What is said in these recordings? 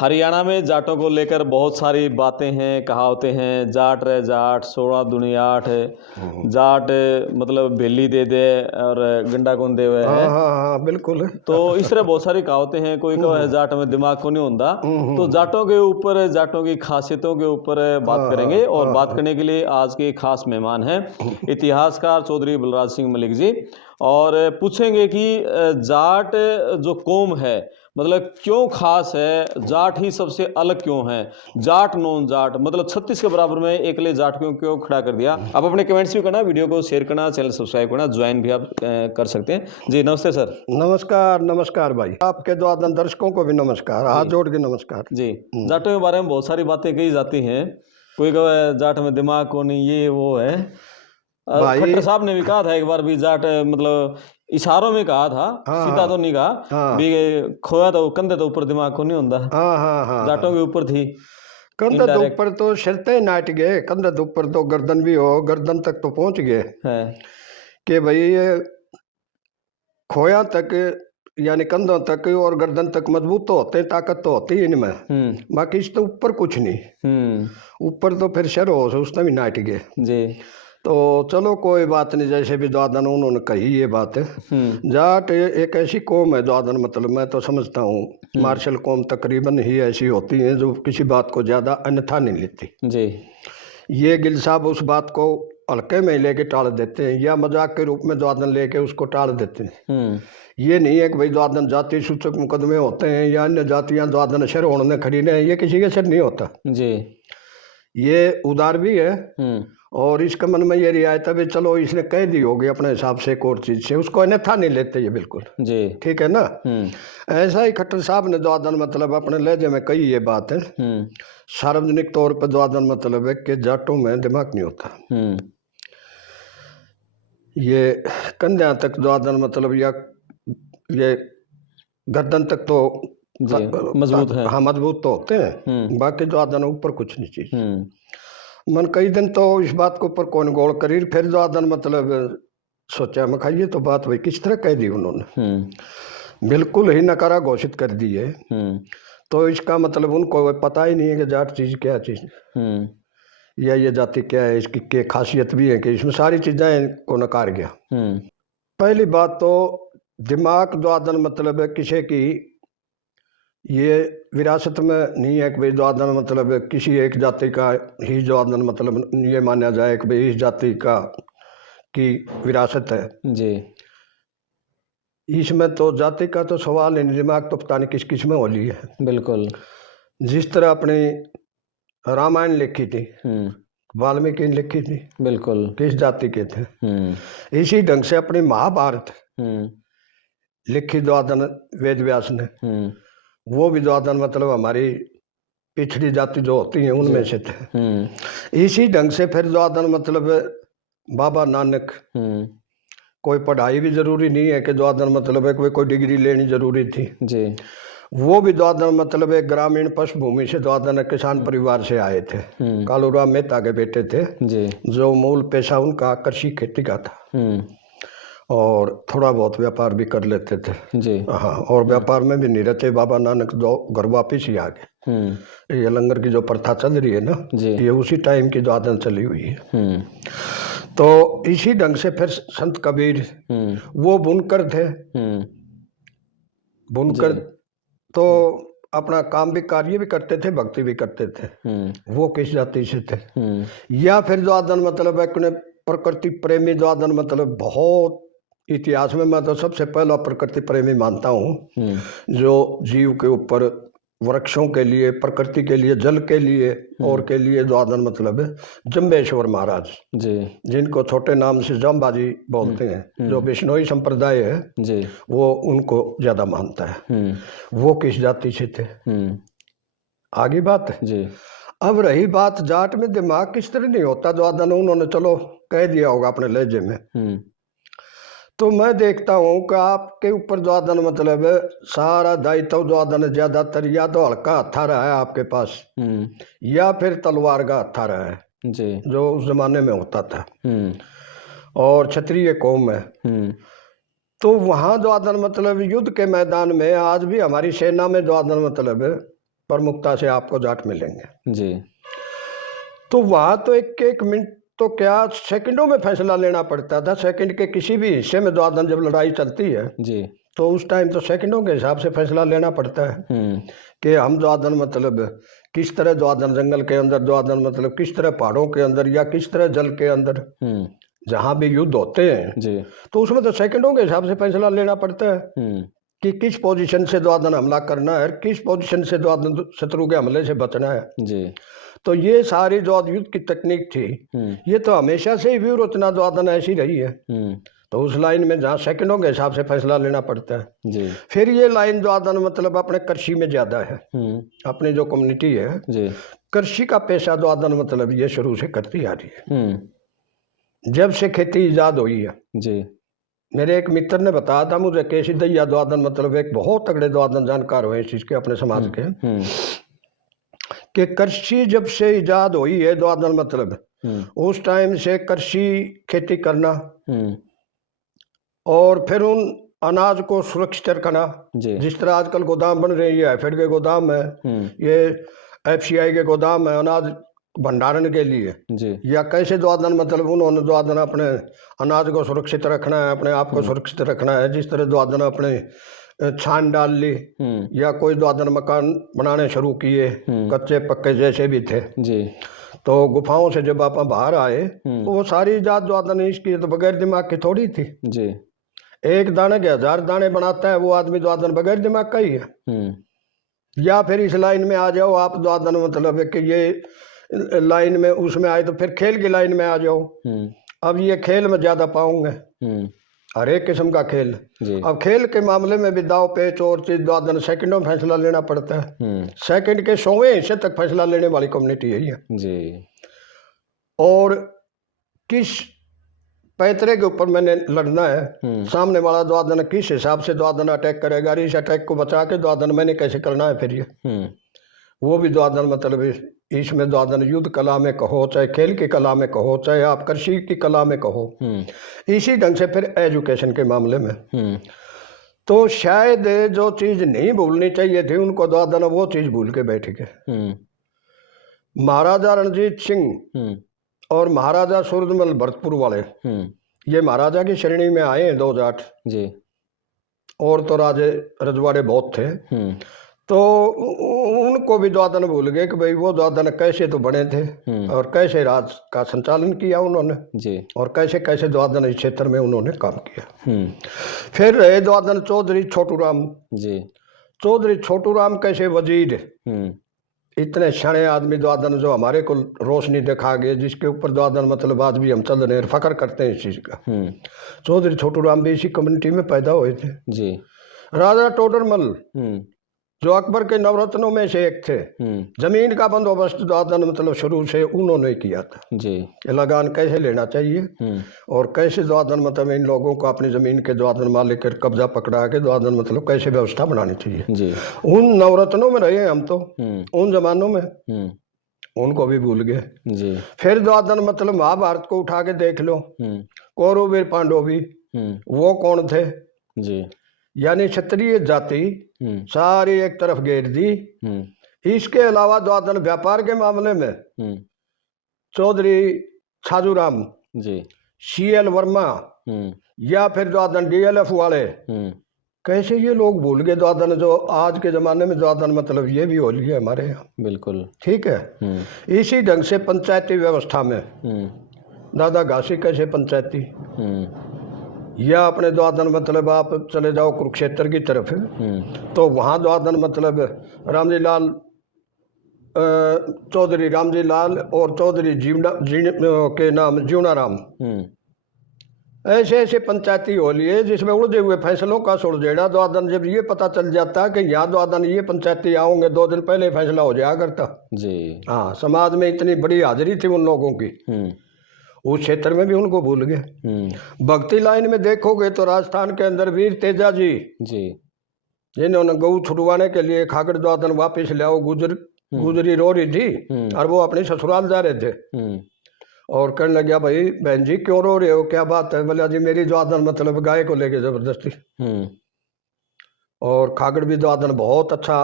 हरियाणा में जाटों को लेकर बहुत सारी बातें हैं, कहावतें हैं। जाट रे जाट, 16 दुनिया आठ, जाट मतलब भेली दे दे और गंडा कौन दे हुए हाँ है। हाँ हाँ बिल्कुल। तो इस तरह बहुत सारी कहावतें हैं। कोई कहे जाट में दिमाग को नहीं होता। तो जाटों के ऊपर, जाटों की खासियतों के ऊपर बात करेंगे। और बात करने के लिए आज के खास मेहमान हैं इतिहासकार चौधरी बलराज सिंह मलिक जी। और पूछेंगे कि जाट जो कौम है मतलब क्यों खास है, जाट ही सबसे अलग क्यों है, जाट नॉन जाट मतलब 36 के बराबर में एकले जाट क्यों खड़ा कर दिया। आप अपने कमेंट्स भी करना, वीडियो को शेयर करना, चैनल सब्सक्राइब करना, ज्वाइन भी आप कर सकते हैं जी। नमस्ते सर। नमस्कार नमस्कार भाई, आपके जो आदन दर्शकों को भी नमस्कार, हाथ जोड़ के नमस्कार जी। जाटों के बारे में बहुत सारी बातें कही जाती हैं। कोई कहे जाट में दिमाग को नहीं, ये वो है। भाई खट्टर साहब ने भी कहा था एक बार भी, जाट मतलब इशारों में कहा था, हाँ सीधा तो नहीं कहा हाँ भी। खोया तो कंधे तो ऊपर दिमाग को नहीं होता, हाँ हाँ हाँ जाटों हाँ। के ऊपर थी कंधे तो इनडायरेक्ट ऊपर तो सिरते नाट गए, कंधे तो ऊपर तो गर्दन भी हो, गर्दन तक तो पहुंच गए है। कि भाई ये खोया तक यानी कंधों तक और गर्दन तक मजबूत तो होते हैं, ताकत तो होती है इनमें। बाकी इससे ऊपर कुछ नहीं। ऊपर तो फिर शर हो उसने भी नाट गए जी। तो चलो कोई बात नहीं, जैसे भी दादन उन्होंने कही ये बात। जाट एक ऐसी कौम है दादन, मतलब मैं तो समझता हूँ मार्शल कौम तकरीबन ही ऐसी होती है जो किसी बात को ज़्यादा अन्यथा नहीं लेती जी। ये गिल साहब उस बात को हल्के में लेके टाल देते हैं या मजाक के रूप में द्वादन लेके उसको टाल देते हैं। ये नहीं है कि भाई द्वादन जाति सूचक मुकदमे होते हैं या अन्य जातियां द्वादन शर होने खड़ी नहीं, ये किसी के शर नहीं होता जी। ये उदार भी है। और इसका मन में ये रियायत है, चलो इसने कह दी होगी अपने हिसाब से एक और चीज से, उसको अन्यथा नहीं लेते ये बिल्कुल जी। ठीक है ना। ऐसा ही खट्टर साहब ने द्वादन मतलब अपने लहजे में कही ये बात है। सार्वजनिक तौर पर द्वादन मतलब है कि जाटों में दिमाग नहीं होता। ये कंधा तक द्वादन मतलब या ये गर्दन तक तो मजबूत है। हाँ मजबूत तो होते हैं, बाकी द्वादन ऊपर कुछ नहीं चीज। मन कई दिन तो इस बात के ऊपर कौन गौर करी, फिर द्वादन मतलब सोचा मैं खाइए तो बात भाई किस तरह कह दी उन्होंने, बिल्कुल ही नकारा घोषित कर दी है। तो इसका मतलब उनको पता ही नहीं है कि जाट चीज क्या चीज या ये जाति क्या है, इसकी क्या खासियत भी है कि इसमें सारी चीजें को नकार गया। पहली बात तो दिमाग द्वादन मतलब है किसी की ये विरासत में नहीं है कि भाई द्वादन मतलब किसी एक जाति का ही द्वादन मतलब ये माना जाए कि भाई इस जाति का की विरासत है जी। इसमें तो जाति का तो सवाल है, दिमाग तो पता नहीं किस किस में होली है। बिल्कुल। जिस तरह अपनी रामायण लिखी थी वाल्मीकि ने लिखी थी, बिल्कुल किस जाति के थे। इसी ढंग से अपनी महाभारत लिखी द्वादन वेद व्यास ने, वो भी द्वादन मतलब हमारी पिछड़ी जाति जो होती है उनमें से थे। इसी ढंग से फिर द्वादन मतलब बाबा नानक, कोई पढ़ाई भी जरूरी नहीं है कि द्वादन मतलब है कोई डिग्री लेनी जरूरी थी जी। वो भी द्वादन मतलब एक ग्रामीण पृष्ठभूमि से द्वादन किसान परिवार से आए थे। कालूराम मेहता के बेटे थे जी। जो मूल पेशा उनका कृषि खेती का था और थोड़ा बहुत व्यापार भी कर लेते थे जी। हाँ, और व्यापार में भी नहीं रहते। बाबा नानक जो घर वापिस ही आ गए। ये लंगर की जो प्रथा चल रही है ना, ये उसी टाइम की द्वादन चली हुई है। तो इसी ढंग से फिर संत कबीर वो बुनकर थे। बुनकर तो अपना काम भी कार्य भी करते थे, भक्ति भी करते थे। वो किस जाति से थे। या फिर द्वादन मतलब एक प्रकृति प्रेमी द्वादन मतलब बहुत इतिहास में मैं तो सबसे पहला प्रकृति प्रेमी मानता हूँ जो जीव के ऊपर वृक्षों के लिए, प्रकृति के लिए, जल के लिए और के लिए द्वादन मतलब है जम्बेश्वर महाराज जी, जिनको छोटे नाम से जामबाजी बोलते हैं, जो बिश्नोई संप्रदाय है जी, वो उनको ज्यादा मानता है। वो किस जाति से थे आगे बात है जी। अब रही बात जाट में दिमाग किस तरह नहीं होता, द्वादन उन्होंने चलो कह दिया होगा अपने लहजे में। तो मैं देखता हूँ कि आपके ऊपर द्वादन मतलब सारा दायित्व द्वादन ज्यादातर या तो हल्का हत्यारा है आपके पास या फिर तलवार का हत्यारा है जी, जो उस जमाने में होता था और क्षत्रिय कौम है। तो वहाँ द्वादन मतलब युद्ध के मैदान में आज भी हमारी सेना में द्वादन मतलब प्रमुखता से आपको जाट मिलेंगे जी। तो वहाँ तो एक एक मिनट तो क्या सेकंडों में फैसला लेना पड़ता था। सेकंड के किसी भी हिस्से में द्वादन जब लड़ाई चलती है जी। तो उस टाइम तो सेकंडों के हिसाब से फैसला लेना पड़ता है कि हम द्वादन मतलब किस तरह द्वादन जंगल के अंदर, द्वादन मतलब किस तरह पहाड़ों के अंदर या किस तरह जल के अंदर जहाँ भी युद्ध होते हैं जी। तो उसमें तो सेकंडों के हिसाब से फैसला लेना पड़ता है कि किस पोजीशन से द्वादन हमला करना है, किस पोजीशन से द्वादन शत्रु के हमले से बचना है जी। तो ये सारी जो युद्ध की तकनीक थी ये तो हमेशा से ही व्यूह रचना द्वादन ऐसी रही है। तो उस लाइन में जहाँ सेकंडों के हिसाब से फैसला लेना पड़ता है जी। फिर ये लाइन द्वादन मतलब अपने कृषि में ज्यादा है। अपनी जो कम्युनिटी है जी। कृषि का पेशा द्वादन मतलब ये शुरू से करती आ रही है जब से खेती ईजाद हुई है। जी। मेरे एक मित्र ने बताया था मुझे कि सिद्धैया द्वादन मतलब एक बहुत तगड़े द्वादन जानकार हुए इस चीज के अपने समाज के कि कृषि जब से ईजाद हुई है द्वादन मतलब उस टाइम से कृषि खेती करना और फिर उन अनाज को सुरक्षित रखना। जिस तरह आजकल गोदाम बन रही है, एफएड के गोदाम है, ये एफसीआई के गोदाम है अनाज भंडारण के लिए जी। या कैसे द्वादन मतलब उन्होंने द्वादन अपने अनाज को सुरक्षित रखना है, अपने आप को सुरक्षित रखना है। जिस तरह द्वादन अपने छान डाल ली या कोई द्वादन मकान बनाने शुरू किए कच्चे पक्के जैसे भी थे जी। तो गुफाओं से जब आप बाहर आए तो वो सारी इजाद द्वादन इसकी तो बगैर दिमाग की थोड़ी थी जी। एक दाने के 1000 दाने बनाता है वो आदमी द्वादन बगैर दिमाग का ही है। या फिर इस लाइन में आ जाओ आप द्वादन मतलब है कि ये लाइन में उसमें आए तो फिर खेल की लाइन में आ जाओ। अब ये खेल में ज्यादा पाऊंगे हर एक किस्म का खेल। अब खेल के मामले में भी दाव पेच और चीज द्वादन सेकंडों में फैसला लेना पड़ता है। सेकंड के 100वें हिस्से तक फैसला लेने वाली कम्युनिटी यही है जी। और किस पैतरे के ऊपर मैंने लड़ना है, सामने वाला द्वादन किस हिसाब से द्वादन अटैक करेगा, इस अटैक को बचा के द्वादन मैंने कैसे करना है फिर ये वो भी द्वादन मतलब इसमें द्वादन युद्ध कला में कहो चाहे खेल की कला में कहो चाहे आप कृषि की कला में कहो इसी ढंग से फिर एजुकेशन के मामले में तो शायद जो चीज नहीं भूलनी चाहिए थी उनको द्वादन वो चीज भूल के बैठ गए। महाराजा रणजीत सिंह और महाराजा सूरजमल भरतपुर वाले ये महाराजा की श्रेणी में आए हैं 2 जाट जी। और तो राजे रजवाड़े बहुत थे तो उनको भी द्वादन भूल गए कि भाई वो द्वादन कैसे तो बने थे और कैसे राज का संचालन किया उन्होंने जी। और कैसे कैसे द्वादन इस क्षेत्र में उन्होंने काम किया। फिर रहे द्वादन चौधरी छोटू राम जी। चौधरी छोटू राम कैसे वजीर इतने शाणे आदमी द्वादन जो हमारे को रोशनी दिखा गए जिसके ऊपर द्वादन मतलब आज भी हम चल रहे हैं फकर करते हैं इस चीज का। चौधरी छोटू राम भी इसी कम्युनिटी में पैदा हुए थे जी। राजा टोडरमल जो अकबर के नवरत्नों में से एक थे जमीन का बंदोबस्त द्वादन मतलब शुरू से उन्होंने किया था जी। लगान कैसे लेना चाहिए और कैसे द्वादन मतलब इन लोगों को अपनी जमीन के द्वादन मालिक के कब्जा पकड़ा के द्वादन मतलब कैसे व्यवस्था बनानी चाहिए जी। उन नवरत्नों में रहे हम तो उन जमानों में उनको भी भूल गए जी। फिर द्वादन मतलब महाभारत को उठा के देख लो कौरव वीर पांडव भी वो कौन थे जी। यानी क्षत्रिय जाति सारी एक तरफ घेर दी। इसके अलावा द्वादन व्यापार के मामले में चौधरी छाजूराम जी, सीएल वर्मा या फिर द्वादन डीएलएफ वाले कैसे ये लोग भूल गए द्वादन जो आज के जमाने में द्वादन मतलब ये भी होली है हमारे यहाँ बिल्कुल ठीक है। इसी ढंग से पंचायती व्यवस्था में दादा घासी कैसे पंचायती या अपने द्वादन मतलब आप चले जाओ कुरुक्षेत्र की तरफ तो वहाँ द्वादन मतलब रामजी लाल चौधरी रामजी लाल और चौधरी के नाम जीवना राम ऐसे ऐसे पंचायती होली है जिसमें उलझे हुए फैसलों का सुलझेड़ा द्वादन जब ये पता चल जाता कि यहाँ द्वादन ये पंचायती आओगे 2 दिन पहले फैसला हो जाया करता जी। हाँ समाज में इतनी बड़ी हाजिरी थी उन लोगों की उस क्षेत्र में भी उनको भूल गए। भक्ति लाइन में देखोगे तो राजस्थान के अंदर वीर तेजा जी जिन्होंने गऊ छुड़वाने के लिए खागड़ द्वादन वापिस ले आओ गुजरी रो रही थी और वो अपने ससुराल जा रहे थे और कहने लग गया भाई बहन जी क्यों रो रहे हो क्या बात है। बोला जी मेरी द्वादन मतलब गाय को लेके जबरदस्ती और खागड़ भी द्वादन बहुत अच्छा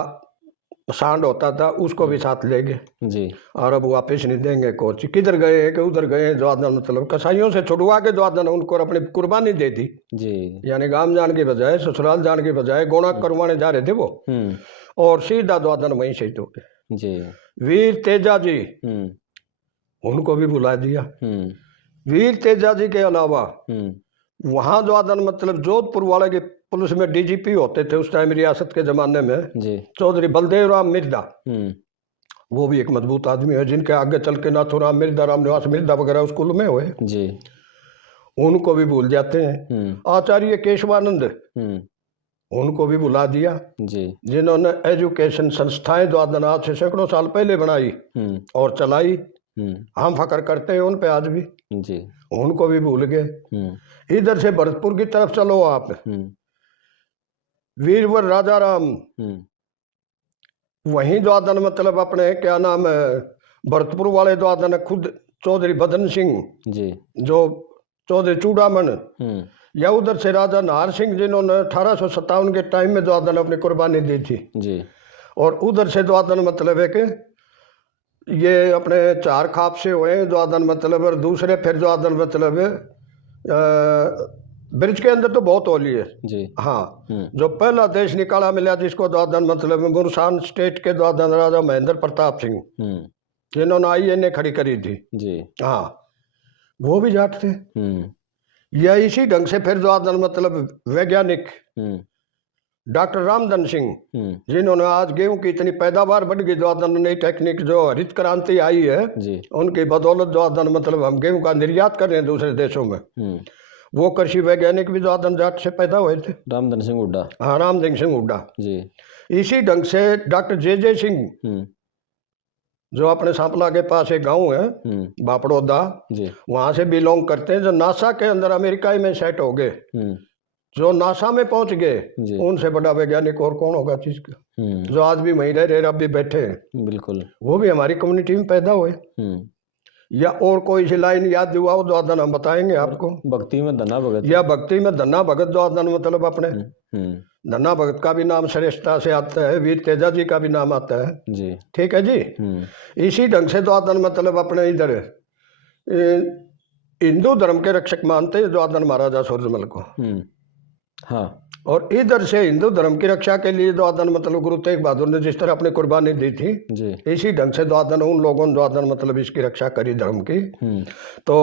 सांड होता था उसको भी साथ ले गए जी और अब वापस नहीं देंगे कोच किधर गए हैं कि उधर गए हैं, जो आदन मतलब कसाईयों से छुड़वा के जो आदन उनको अपनी कुर्बानी दे दी। जी यानी गांव जाने के बजाय ससुराल जाने के बजाय गोना करवाने जा रहे थे वो, और सीधा जो आदन वहीं शहीद हो गए। जी वीर तेजा जी उनको भी बुला दिया। वीर तेजा जी के अलावा वहां जो आदन मतलब जोधपुर वाले के पुलिस में डीजीपी होते थे उस टाइम रियासत के जमाने में, जी चौधरी बलदेव राम मिर्जा, वो भी एक मजबूत आदमी है जिनके आगे चल के नाथूराम मिर्जा, रामनिवास मिर्जा वगैरह स्कूल में हुए जी, उनको भी भूल जाते हैं। आचार्य केशवानंद उनको भी बुला दिया जी, जिन्होंने एजुकेशन संस्थाएं जो आदन आज से सैकड़ों साल पहले बनाई और चलाई, हम फकर करते हैं उन पे आज भी जी, उनको भी भूल गए। इधर से भरतपुर की तरफ चलो आप, वीरवर राजा राम वहीं जो आदन मतलब अपने क्या नाम है भरतपुर वाले जो आदन खुद चौधरी बदन सिंह जी, जो चौधरी चूड़ामन, या उधर से राजा नाहर सिंह जिन्होंने 1857 के टाइम में जो आदन अपनी कुर्बानी दी थी जी, और उधर से जो आदन मतलब है कि ये अपने चार खाप से हुए जो आदन मतलब, और दूसरे फिर जो आदन मतलब ब्रिज के अंदर तो बहुत होली है जी, हाँ। जो पहला देश निकाला मिला जिसको द्वादन मतलब मुरसान स्टेट के द्वादन राजा महेंद्र प्रताप सिंह जिन्होंने INA खड़ी करी थी जी, हाँ, वो भी जाट थे। या इसी ढंग से फिर द्वादन मतलब वैज्ञानिक डॉक्टर रामधन सिंह जिन्होंने आज गेहूं की इतनी पैदावार बढ़ गई, द्वादन नई टेक्निक जो हरित क्रांति आई है उनकी बदौलत द्वादन मतलब हम गेहूं का निर्यात कर रहे हैं दूसरे देशों में। वो कृषि वैज्ञानिक भी द्वादन जाट से पैदा हुए थे, रामधन सिंह हुड्डा। हाँ, रामधन सिंह हुड्डा जी। इसी ढंग से डॉक्टर जे सिंह जो अपने सांपला के पास एक गांव है बापड़ौदा, वहां से बिलोंग करते हैं, जो नासा के अंदर अमेरिका में सेट हो गए, जो नासा में पहुंच गए उनसे बड़ा वैज्ञानिक और कौन होगा चीज का, जो आज भी वहीं रह अब भी बैठे हैं बिल्कुल, वो भी हमारी कम्युनिटी में पैदा हुए। या और कोई सी लाइन याद हुआ जो आदन हम बताएंगे आपको। भक्ति में धन्ना भगत, या भक्ति में धन्ना भगत जो आदन मतलब अपने धन्ना भगत का भी नाम श्रेष्ठता से आता है, वीर तेजा जी का भी नाम आता है जी, ठीक है जी। इसी ढंग से जो आदन मतलब अपने इधर हिंदू धर्म के रक्षक मानते हैं जो आदन महाराजा सूरजमल को, हाँ, और इधर से हिंदू धर्म की रक्षा के लिए जो आदन मतलब गुरु तेग बहादुर ने जिस तरह अपनी कुर्बानी दी थी जी, इसी ढंग से जो आदन उन लोगों ने जो आदन मतलब इसकी रक्षा करी धर्म की। तो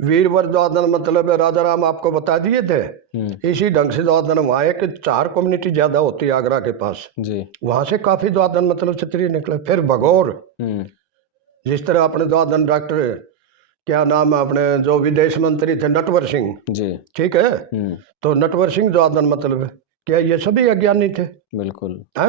वीरवर जो आदन मतलब राजा राम आपको बता दिए थे, इसी ढंग से जो आदन वहाँ एक 4 कम्युनिटी ज्यादा होती है आगरा के पास जी, वहां से काफी जो आदन मतलब क्षत्रिय निकले। फिर भगौर जिस तरह अपने जो आदन डॉक्टर क्या नाम है अपने जो विदेश मंत्री थे नटवर सिंह जी, ठीक है, तो नटवर सिंह जो आदन मतलब क्या ये सभी अज्ञानी थे? बिल्कुल है।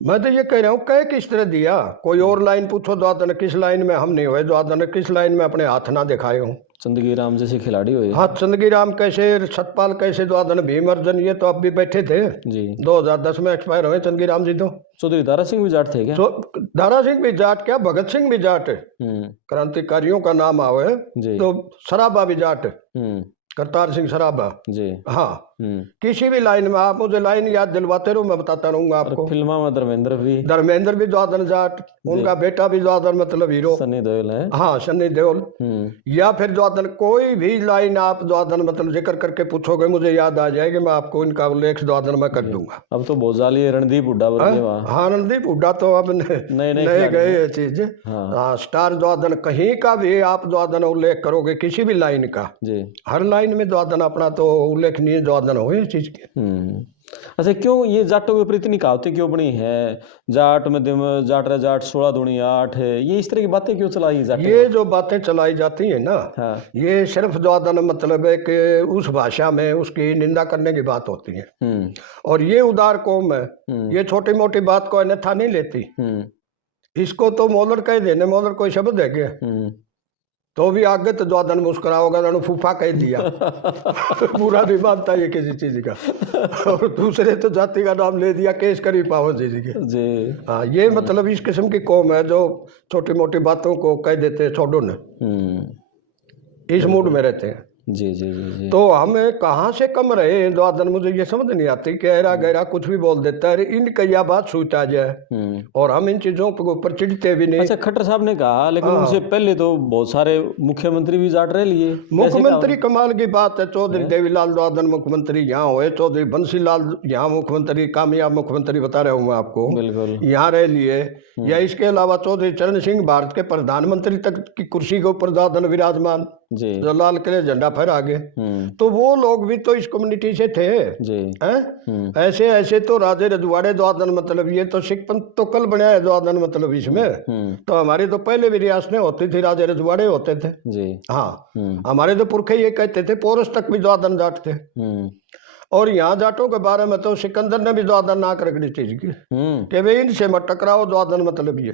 मैं तो ये कह रहा हूँ कह किस तरह दिया, कोई और लाइन पूछो जो आदन किस लाइन में हम नहीं हुए, जो आदन किस लाइन में अपने हाथ ना दिखाए हो। चंदगी राम जैसे खिलाड़ी हुए, हाँ, चंदगी राम कैसे, सतपाल कैसे, जो आदन भीम अर्जुन ये तो अब भी बैठे थे जी, 2010 में एक्सपायर हुए चंदगी राम जी। तो चौधरी दारा सिंह भी जाट थे क्या? दारा सिंह भी जाट क्या, भगत सिंह भी जाट, क्रांतिकारियों का नाम आवे तो सराबा भी जाट, करतार सिंह सराबा जी, हाँ, किसी भी लाइन में आप मुझे लाइन याद दिलवाते रहो, मैं बताता रहूंगा आपको। फिल्मा में धर्मेंद्र भी द्वादन जाट, उनका बेटा भी द्वादन मतलब हीरो सन्नी देओल है, हाँ, सन्नी देओल। या फिर द्वादन कोई भी लाइन आप द्वादन मतलब जिक्र करके पूछोगे मुझे याद आ जाएगी, मैं आपको इनका उल्लेख द्वादन में कर दूंगा। अब तो भोजाली रणदीप हुड्डा, हाँ, रणदीप हुड्डा तो अब नए गए ये चीज, हाँ, स्टार द्वादन कहीं का भी आप द्वादन उल्लेख करोगे किसी भी लाइन का जी, हर लाइन में द्वादन अपना तो उल्लेखनीय द्वादन हो चीज के। अच्छा, क्यों ये जाटों के ऊपर इतनी कहावतें क्यों बनी है, जाट में जाट रे जाट 16 दूनी 8 है, ये इस तरह की बातें क्यों चलाई जाती है? ये जो बातें चलाई जाती है ना, हाँ, ये सिर्फ द्वादन मतलब है कि उस भाषा में उसकी निंदा करने की बात होती है, और ये उदार कौम है, ये छोटी मोटी बात को अन्यथा नहीं लेती, इसको तो मोलर कह देने, मोलर कोई शब्द है क्या? तो भी आगे तो द्वादन मुस्कुरा होगा, फूफा कह दिया पूरा नहीं मानता ये किसी चीज का, और दूसरे तो जाति का नाम ले दिया, केस करी पाओ जी जी, हाँ, ये मतलब इस किस्म की कौम है जो छोटी मोटी बातों को कह देते छोड़ो न, इस मूड में रहते हैं। जी जी जी जी। तो हमें कहाँ से कम रहे द्वादन, मुझे ये समझ नहीं आती। गहरा गहरा कुछ भी बोल देता है, इनका यह बात सूझता जाए और हम इन चीजों के ऊपर चिढ़ते भी नहीं। अच्छा, खट्टर साहब ने कहा, लेकिन उनसे पहले तो बहुत सारे मुख्यमंत्री भी जाट रह लिए, कैसे कहा मुख्यमंत्री कमाल की बात है। चौधरी देवीलाल द्वादन मुख्यमंत्री यहाँ हुए, चौधरी बंसीलाल यहाँ मुख्यमंत्री, कामयाब मुख्यमंत्री बता रहा हूँ मैं आपको, बिल्कुल। यहाँ रह लिए। या इसके अलावा चौधरी चरण सिंह भारत के प्रधानमंत्री तक की कुर्सी के ऊपर द्वादन विराजमान, जी जो लाल किले झंडा फहरा गए। तो वो लोग भी तो इस कम्युनिटी से थे। जी। हैं ऐसे ऐसे तो राजे रजवाड़े द्वादन, मतलब ये तो सिख पंथ तो कल बनाया है द्वादन, मतलब इसमें तो हमारी तो पहले भी रियासतें होती थी, राजे रजवाड़े होते थे। जी। हाँ, हमारे तो पुरखे ये कहते थे, पोरस तक भी द्वादन जाट थे। और यहाँ जाटों के बारे में तो सिकंदर ने भी द्वादन नाक रगड़ी चीज की कि वे इनसे मत टकराओ, द्वादन मतलब ये।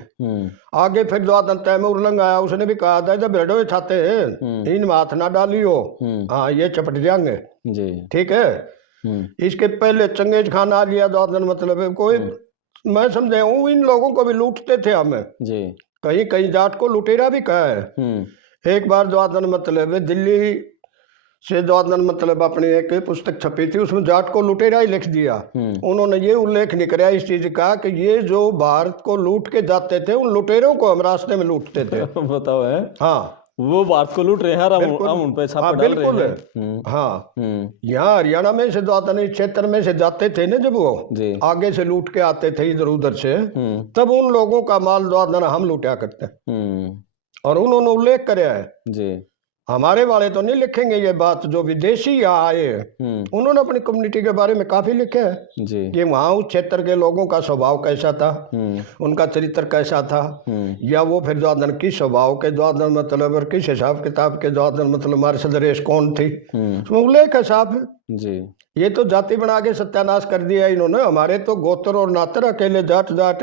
आगे फिर द्वादन तैमूर लंग आया, उसने भी कहा था जब भेड़ो छाते हैं इन में हाथ ना डालियो, हाँ ये चपट जाएंगे। ठीक है। इसके पहले चंगेज खान आ लिया द्वादन, मतलब कोई मैं समझे हूँ इन लोगों को भी लूटते थे हमें। कहीं कहीं जाट को लुटेरा भी कहा है। एक बार द्वादन मतलब दिल्ली से द्वादन मतलब अपनी एक पुस्तक छपी थी, उसमें जाट को लुटेरा ही लिख दिया। उन्होंने ये उल्लेख नहीं कराया इस चीज का कि ये जो भारत को लूट के जाते थे, उन लुटेरों को हम रास्ते में लूटते थे। बताओ है। हाँ, वो भारत को लूट रहे हैं, हम उन पे छापा डाल रहे हैं। हाँ, यहाँ हरियाणा में से द्वादन इस क्षेत्र में से जाते थे ना, जब वो आगे से लूट के आते थे इधर उधर से, तब उन लोगों का माल द्वादन हम लूटा करते हैं। और उन्होंने उल्लेख कराया है जी। हमारे वाले तो नहीं लिखेंगे ये बात, जो विदेशी यहाँ आए उन्होंने अपनी कम्युनिटी के बारे में काफी लिखे है जी। कि वहाँ उस क्षेत्र के लोगों का स्वभाव कैसा था, उनका चरित्र कैसा था, या वो फिर द्वादन किस स्वभाव के द्वादन मतलब और किस हिसाब किताब के द्वादन मतलब मार्शल रेस कौन थी, उसमें उल्लेख है साफ जी। ये तो जाति बना के सत्यानाश कर दिया इन्होंने। हमारे तो गोत्र और नातर अकेले जाट जाट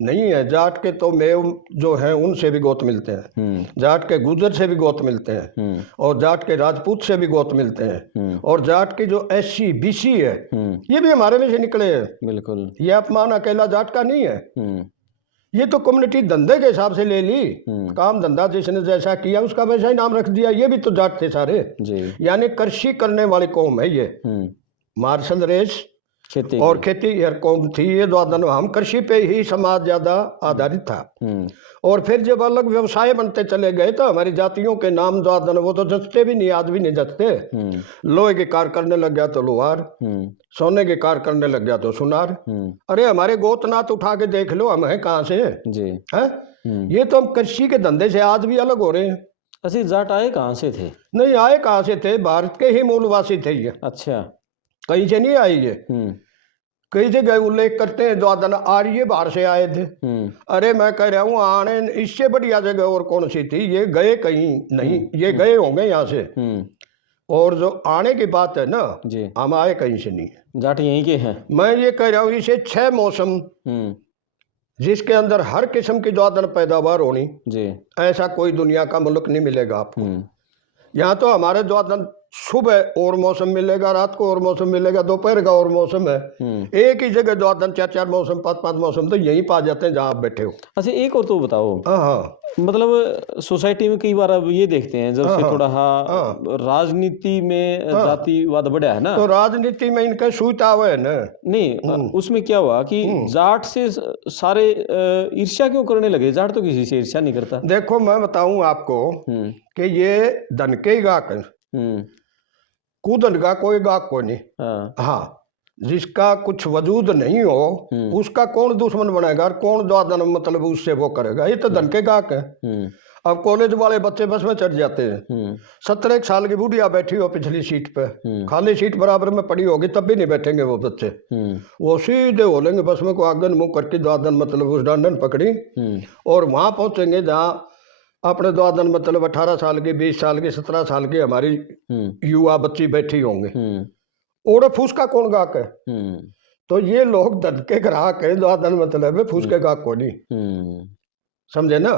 नहीं है, जाट के तो मेव जो हैं उनसे भी गोत मिलते हैं, जाट के गुजर से भी गोत मिलते हैं, और जाट के राजपूत से भी गोत मिलते हैं, और जाट की जो SC BC है ये भी हमारे में से निकले हैं। बिल्कुल, ये अपमान अकेला जाट का नहीं है। ये तो कम्युनिटी धंधे के हिसाब से ले ली, काम धंधा जिसने जैसा किया उसका वैसा ही नाम रख दिया। ये भी तो जाट थे सारे, यानी कृषि करने वाली कौम है ये। मार्शल रेस खेती और खेती कौम थी ये द्वादन। हम कृषि पे ही समाज ज्यादा आधारित था। और फिर जब अलग व्यवसाय बनते चले गए तो हमारी जातियों के नाम द्वादन वो तो जचते भी नहीं, आज भी नहीं जचते। लोहे के कार्य करने लग गया तो लोहार, सोने के कार्य करने लग गया तो सुनार। अरे हमारे गोतनाथ उठा के देख लो, हम हैं कहाँ से जी है। ये तो हम कृषि के धंधे से आज भी अलग हो रहे हैं। अच्छा, जाट आए कहाँ से थे? नहीं आए कहाँ से थे, भारत के ही मूलवासी थे ये। अच्छा, कहीं से नहीं आए ये। कई जगह उल्लेख करते हैं द्वादन आर्य बाहर से आए थे। अरे मैं कह रहा हूँ आने इससे बढ़िया जगह और कौन सी थी, ये गए कहीं नहीं, ये गए होंगे यहाँ से। और जो आने की बात है ना जी, हम आए कहीं से नहीं, जाट यहीं के हैं। मैं ये कह रहा हूँ इसे 6 मौसम जिसके अंदर हर किस्म की द्वादन पैदावार होनी जी, ऐसा कोई दुनिया का मुल्क नहीं मिलेगा आपको। यहाँ तो हमारे द्वादन सुबह और मौसम मिलेगा, रात को और मौसम मिलेगा, दोपहर का और मौसम है। एक ही जगह द्वादन 4-4 मौसम 5-5 मौसम तो यहीं पा जाते हैं जहाँ आप बैठे हो। अच्छा, एक और तो बताओ। हाँ, मतलब सोसाइटी में कई बार अब ये देखते हैं जब से थोड़ा राजनीति में जातिवाद बढ़ा है ना, तो राजनीति में इनका सूता हुआ है ना। नहीं, उसमें क्या हुआ कि जाट से सारे ईर्ष्या क्यों करने लगे? जाट तो किसी से ईर्ष्या नहीं करता। देखो मैं बताऊं आपको कि ये धन के ही गाक कूदन का कोई गाक को नहीं। हाँ, जिसका कुछ वजूद नहीं हो उसका कौन दुश्मन बनेगा, कौन द्वादन मतलब उससे वो करेगा। ये तो धन के गाक है। अब कॉलेज वाले बच्चे बस में चढ़ जाते हैं, 17 साल की बुढ़िया बैठी हो पिछली सीट पे, खाली सीट बराबर में पड़ी होगी तब भी नहीं बैठेंगे वो बच्चे, वो सीधे हो लेंगे बस में को आंगन मुंह करके द्वादन मतलब उस डांडन पकड़ी और वहां पहुंचेंगे जहाँ अपने द्वादन मतलब 18 साल की, 20 साल की, 17 साल की हमारी युवा बच्ची बैठी होंगे। ओड़े फूस का कौन गाक है? तो ये लोग धन के ग्राहक है, द्वादन मतलब फूस के गाक को नहीं, समझे ना।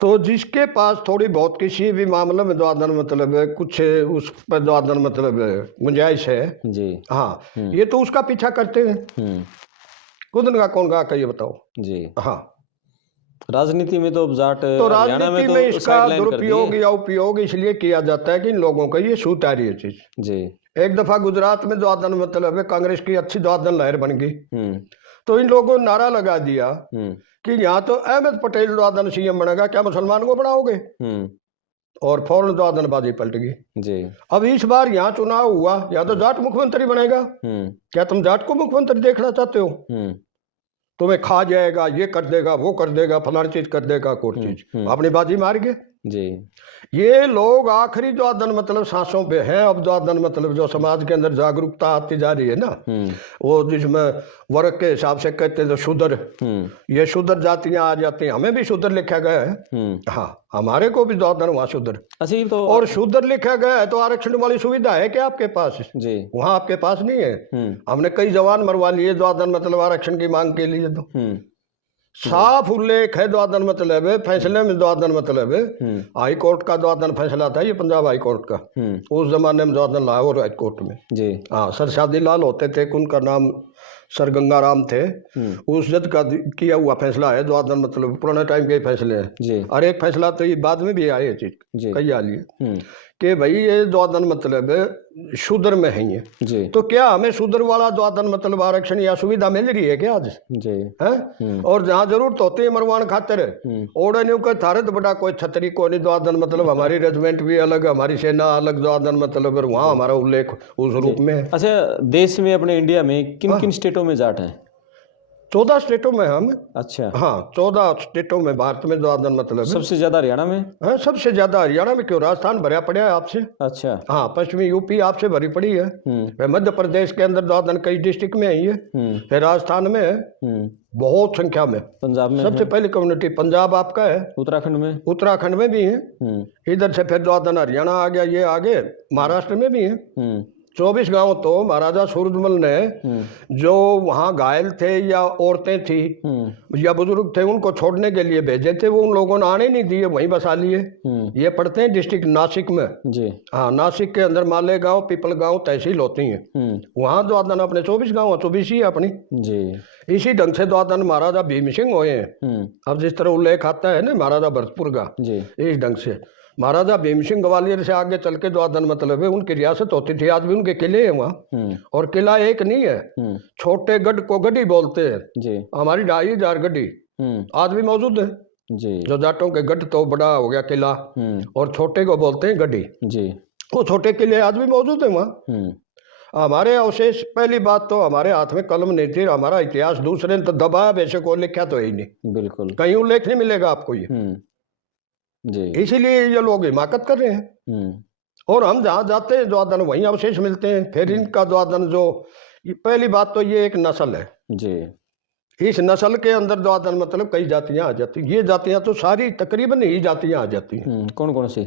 तो जिसके पास थोड़ी बहुत किसी भी मामले में द्वादन मतलब कुछ उस पर द्वादन मतलब गुंजाइश है जी, हाँ, ये तो उसका पीछा करते हैं। खुद का कौन गाक है ये बताओ जी। हाँ, राजनीति में तो जाट तो हरियाणा राजनीति तो में इसका sideline कर दुरुपयोग दिए। या उपयोग इसलिए किया जाता है कि इन लोगों का ये सूत आ रही है चीज। जी। एक दफा गुजरात में द्वादन मतलब है कांग्रेस की अच्छी द्वादन लहर बन गई, हम्म। तो इन लोगों ने नारा लगा दिया हम्म। कि यहाँ तो अहमद पटेल द्वादन सीएम बनेगा, क्या मुसलमान को बनाओगे? हम्म। और फौरन द्वादनबाजी पलट गई। जी। अब इस बार यहाँ चुनाव हुआ, या तो जाट मुख्यमंत्री बनेगा। हम्म। क्या तुम जाट को मुख्यमंत्री देखना चाहते हो? हम्म। तुम्हें खा जाएगा, ये कर देगा, वो कर देगा, फलानी चीज कर देगा, कोई चीज अपनी बाजी मार गए। जी। ये लोग आखिरी द्वादन मतलब सांसों पे हैं। अब द्वादन मतलब जो समाज के अंदर जागरूकता आती जा रही है ना, वो जिसमें वर्ग के हिसाब से कहते हैं तो शूद्र, ये शूद्र जातियां आ जाती हैं। हमें भी शूद्र लिखा गया है, हाँ, हमारे को भी द्वादन वहाँ शूद्र। अच्छा, तो और शूद्र लिखा गया है तो आरक्षण वाली सुविधा है क्या आपके पास? जी। वहाँ आपके पास नहीं है। हमने कई जवान मरवा लिए द्वादन मतलब आरक्षण की मांग के लिए। तो साफ उल्लेख है द्वादन मतलब है, फैसले में द्वादन मतलब है। हाई कोर्ट का द्वादन फैसला था ये, पंजाब हाई कोर्ट का। उस जमाने में द्वादन लाहौर हाई कोर्ट में। जी। हाँ, सर शादी लाल होते थे, उनका नाम सर गंगाराम थे। उस जज का किया हुआ फैसला है द्वादन मतलब, पुराने टाइम के फैसले हैं। और एक फैसला तो ये बाद में भी आए चीज कई आ लिए कि भाई ये द्वादन मतलब शूद्र में है ये। जी। तो क्या हमें शूद्र वाला द्वादन मतलब आरक्षण या सुविधा मिल रही है क्या आज? जी। है? और जहाँ जरूरत होती है मरवान खातिर ओढ़े नहीं कोई थारत बड़ा कोई छतरी को नहीं द्वादन मतलब, हमारी रेजिमेंट भी अलग, हमारी सेना अलग द्वादन मतलब, वहाँ हमारा उल्लेख उस रूप में। अच्छा, देश में अपने इंडिया में किन किन स्टेटों में जाट हैं? 14 स्टेटों में हम। अच्छा। हाँ, 14 स्टेटों में भारत में द्वादन मतलब है। सबसे ज्यादा हरियाणा में? हाँ, सबसे ज्यादा हरियाणा में। क्यों, राजस्थान भरा पड़ा है आपसे। अच्छा। हाँ, पश्चिमी यूपी आपसे भरी पड़ी है। मध्य प्रदेश के अंदर द्वादन कई डिस्ट्रिक्ट में है। फिर राजस्थान में है बहुत संख्या में। पंजाब में सबसे पहली कम्युनिटी पंजाब आपका है। उत्तराखंड में भी है। इधर से फिर द्वादन हरियाणा आ गया, ये आगे महाराष्ट्र में भी है। 24 गांव तो महाराजा सूरजमल ने जो वहाँ घायल थे या औरतें थी या बुजुर्ग थे उनको छोड़ने के लिए भेजे थे, वो उन लोगों ने आने नहीं दिए, वहीं बसा लिए। ये पड़ते हैं डिस्ट्रिक्ट नासिक में। जी। हाँ, नासिक के अंदर मालेगांव, पीपलगांव तहसील होती है। वहाँ द्वादन अपने 24 गाँव 24 ही अपनी। जी। इसी ढंग से द्वादन महाराजा भीम सिंह हुए हैं। अब जिस तरह उल्लेख आता है ना महाराजा भरतपुर का, इस ढंग से महाराजा भीम सिंह ग्वालियर से आगे चल के द्वादन मतलब है उनकी रियासत होती थी। आज भी उनके किले हैं वहाँ, और किला एक नहीं है, छोटे गढ़ को गढ़ी बोलते हैं। जी। हमारी 2500 गढ़ी आज भी मौजूद है। जी। जो जाटों के गढ़ तो बड़ा हो गया किला, और छोटे को बोलते हैं गढ़ी। जी। वो छोटे किले आज भी मौजूद है वहाँ। हमारे अवशेष, पहली बात तो हमारे हाथ में कलम नहीं थी, हमारा इतिहास दूसरे ने तो दबाया, बेशक वो लिखा तो ही नहीं, बिल्कुल कहीं उल्लेख नहीं मिलेगा आपको ये। जी। इसीलिए ये लोग हिमाकत कर रहे हैं। और हम जहाँ जाते हैं द्वादन वहीं अवशेष मिलते हैं। फिर इनका द्वादन जो, पहली बात तो ये एक नस्ल है। जी। इस नस्ल के अंदर द्वादन मतलब कई जातियां आ जाती हैं। ये जातियां तो सारी तकरीबन ही जातियां आ जाती हैं। कौन कौन सी?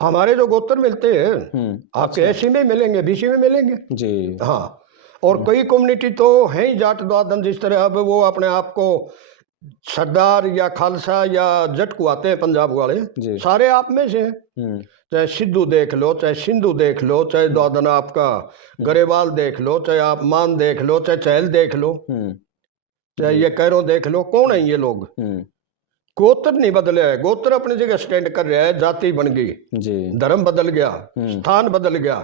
हमारे जो गोत्र मिलते हैं आपके एससी में मिलेंगे, बीसी में मिलेंगे। जी। हाँ, और कई कम्युनिटी तो है ही जाट द्वादन। जिस तरह अब वो अपने आप को सरदार या खालसा या जट को आते हैं पंजाब वाले, सारे आप में से हैं। चाहे सिद्धू देख लो, चाहे सिंधु देख लो, चाहे द्वादन आपका गरेवाल देख लो, चाहे आप मान देख लो, चाहे चहल देख लो, चाहे ये कैरों देख लो, कौन है ये लोग? गोत्र नहीं बदले है, गोत्र अपनी जगह स्टैंड कर रहा है, जाति बन गई, धर्म बदल गया, स्थान बदल गया,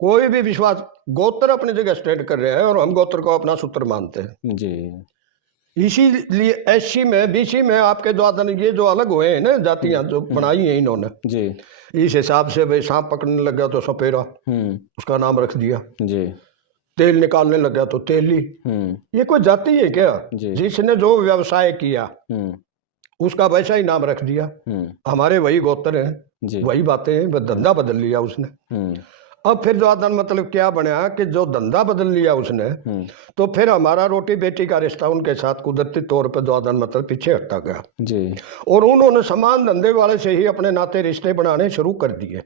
कोई भी विश्वास, गोत्र अपनी जगह स्टैंड कर रहा है और हम गोत्र को अपना सूत्र मानते हैं। जी। इसीलिए एससी में, बीसी में आपके द्वादन ये जो अलग हुए हैं ना जातियां जो बनाई हैं इन्होंने, जी, इस हिसाब से भाई सांप पकड़ने लग गया तो सपेरा उसका नाम रख दिया। जी। तेल निकालने लग गया तो तेली। ये कोई जाति है क्या? जिसने जो व्यवसाय किया उसका वैसा ही नाम रख दिया। हमारे वही गोत्र हैं, वही बातें हैं, बस धंधा बदल लिया उसने। अब फिर द्वादन मतलब क्या बना कि जो धंधा बदल लिया उसने, तो फिर हमारा रोटी बेटी का रिश्ता उनके साथ कुदरती तौर पर द्वादन मतलब पीछे हटता गया। जी। और उन्होंने समान धंधे वाले से ही अपने नाते रिश्ते बनाने शुरू कर दिए।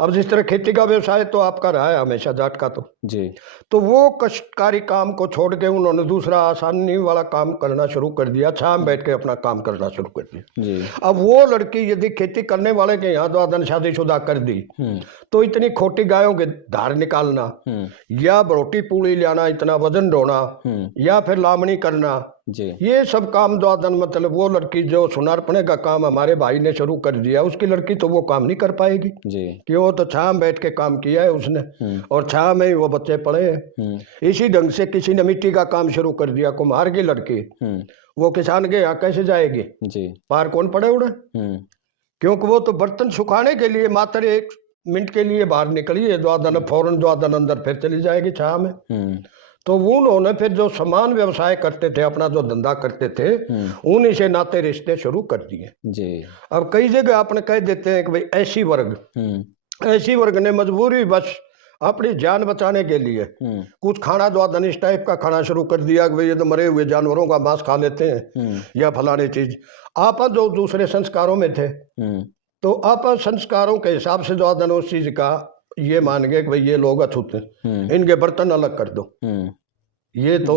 अब जिस तरह खेती का व्यवसाय तो आपका रहा है हमेशा जाट का, तो जी, तो वो कष्टकारी काम को छोड़ के उन्होंने दूसरा आसानी वाला काम करना शुरू कर दिया, छाम बैठ के अपना काम करना शुरू कर दिया। जी। अब वो लड़की यदि खेती करने वाले के यहाँ द्वादन शादीशुदा कर दी तो इतनी खोटी गायों के धार निकालना या रोटी पूड़ी लाना, इतना वजन ढोना या फिर लामणी करना, जी ये सब काम द्वादन मतलब वो लड़की जो सुनारपने का काम हमारे भाई ने शुरू कर दिया, उसकी लड़की तो वो काम नहीं कर पाएगी जी कि वो तो छांव बैठ के काम किया है उसने और छांव में ही वो बच्चे पढ़े हैं। इसी ढंग से किसी ने मिट्टी का काम शुरू कर दिया, कुम्हार की लड़की, वो किसान के यहाँ कैसे जाएगी? जी पार कौन पड़े उड़े? क्योंकि वो तो बर्तन सुखाने के लिए मात्र 1 मिनट के लिए बाहर निकली है द्वादन, फौरन द्वादन अंदर फिर चली जाएगी छांव में। तो वो उन्होंने फिर जो समान व्यवसाय करते थे, अपना जो धंधा करते थे, उन्हीं से नाते रिश्ते शुरू कर दिए जी। अब कई जगह आपने कह देते हैं कि भाई ऐसी वर्ग ने मजबूरी बस अपनी जान बचाने के लिए कुछ खाना द्वादन इस टाइप का खाना शुरू कर दिया कि भाई ये तो मरे हुए जानवरों का मांस खा लेते हैं या फलाने चीज। आप जो दूसरे संस्कारों में थे तो आप संस्कारों के हिसाब से द्वादन उस चीज का ये मान गए कि भाई ये लोग अछूत हैं, इनके बर्तन अलग कर दो, ये तो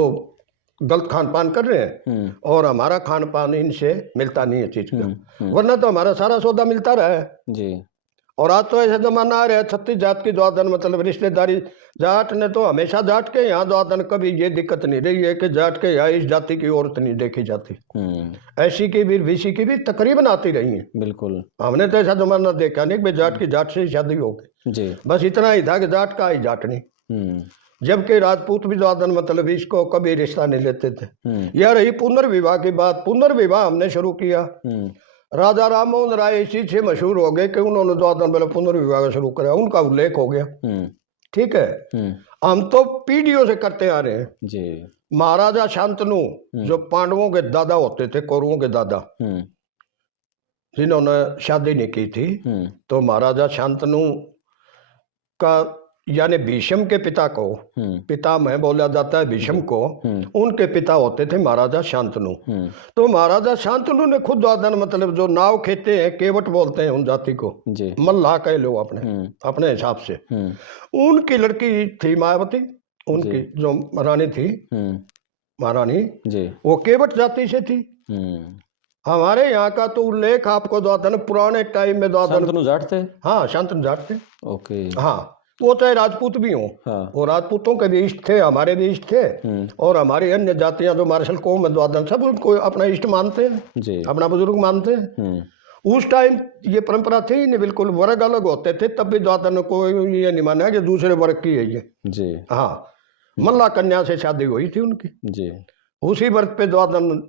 गलत खान पान कर रहे हैं और हमारा खान पान इनसे मिलता नहीं है चीज का, वरना तो हमारा सारा सौदा मिलता रहा है जी। और आज तो ऐसा जमाना आ रहा है 36 जात की द्वादन मतलब रिश्तेदारी, जाट ने तो हमेशा जाट के यहाँ द्वादन कभी ये दिक्कत नहीं रही है कि जाट के यहाँ इस जाति की औरत नहीं देखी जाती, ऐसी की भी बीसी की भी तकरीबन आती रही है। बिल्कुल, हमने तो ऐसा जमाना देखा नहीं कि जाट की जाट से ही शादी हो गई, बस इतना ही था कि जाट का ही जाट नहीं। जबकि राजपूत भी द्वादन मतलब इसको कभी रिश्ता नहीं लेते थे। यह रही पुनर्विवाह की बात। पुनर्विवाह हमने शुरू किया, राजा राम मोहन राय इसी से मशहूर हो गए कि उन्होंने द्वादन मतलब पुनर्विवाह शुरू करा, उनका उल्लेख हो गया। ठीक है, हम तो पीढ़ियों से करते आ रहे हैं जी। महाराजा शांतनु जो पांडवों के दादा होते थे, कौरवों के दादा, जिन्होंने शादी नहीं की थी, तो महाराजा शांतनु का यानी भीष्म के पिता को पितामह बोला जाता है भीष्म को, उनके पिता होते थे महाराजा शांतनु। तो महाराजा शांतनु ने खुद द्वादन मतलब जो नाव खेते हैं, केवट बोलते हैं उन जाति को, मल्लाह कह लो अपने हिसाब से, उनकी लड़की थी मायावती, उनकी जो रानी थी महारानी, वो केवट जाति से थी। हमारे यहाँ का तो उल्लेख आपको द्वादन पुराने टाइम में द्वादन जाट थे। हाँ, शांतनु जाट थे। ओके, हाँ, वो चाहे राजपूत भी हों, हाँ। वो राजपूतों के भी इष्ट थे, हमारे भी इष्ट थे, और हमारी अन्य जातियां जो मार्शल कौम द्वादन सब उनको अपना इष्ट मानते हैं, अपना बुजुर्ग मानते हैं। उस टाइम ये परंपरा थी नहीं, बिल्कुल वर्ग अलग होते थे, तब भी द्वादन को ये नहीं माना कि दूसरे वर्ग की है ये जी। हाँ, मल्ला कन्या से शादी हुई थी उनकी जी। उसी वर्ग पे द्वादन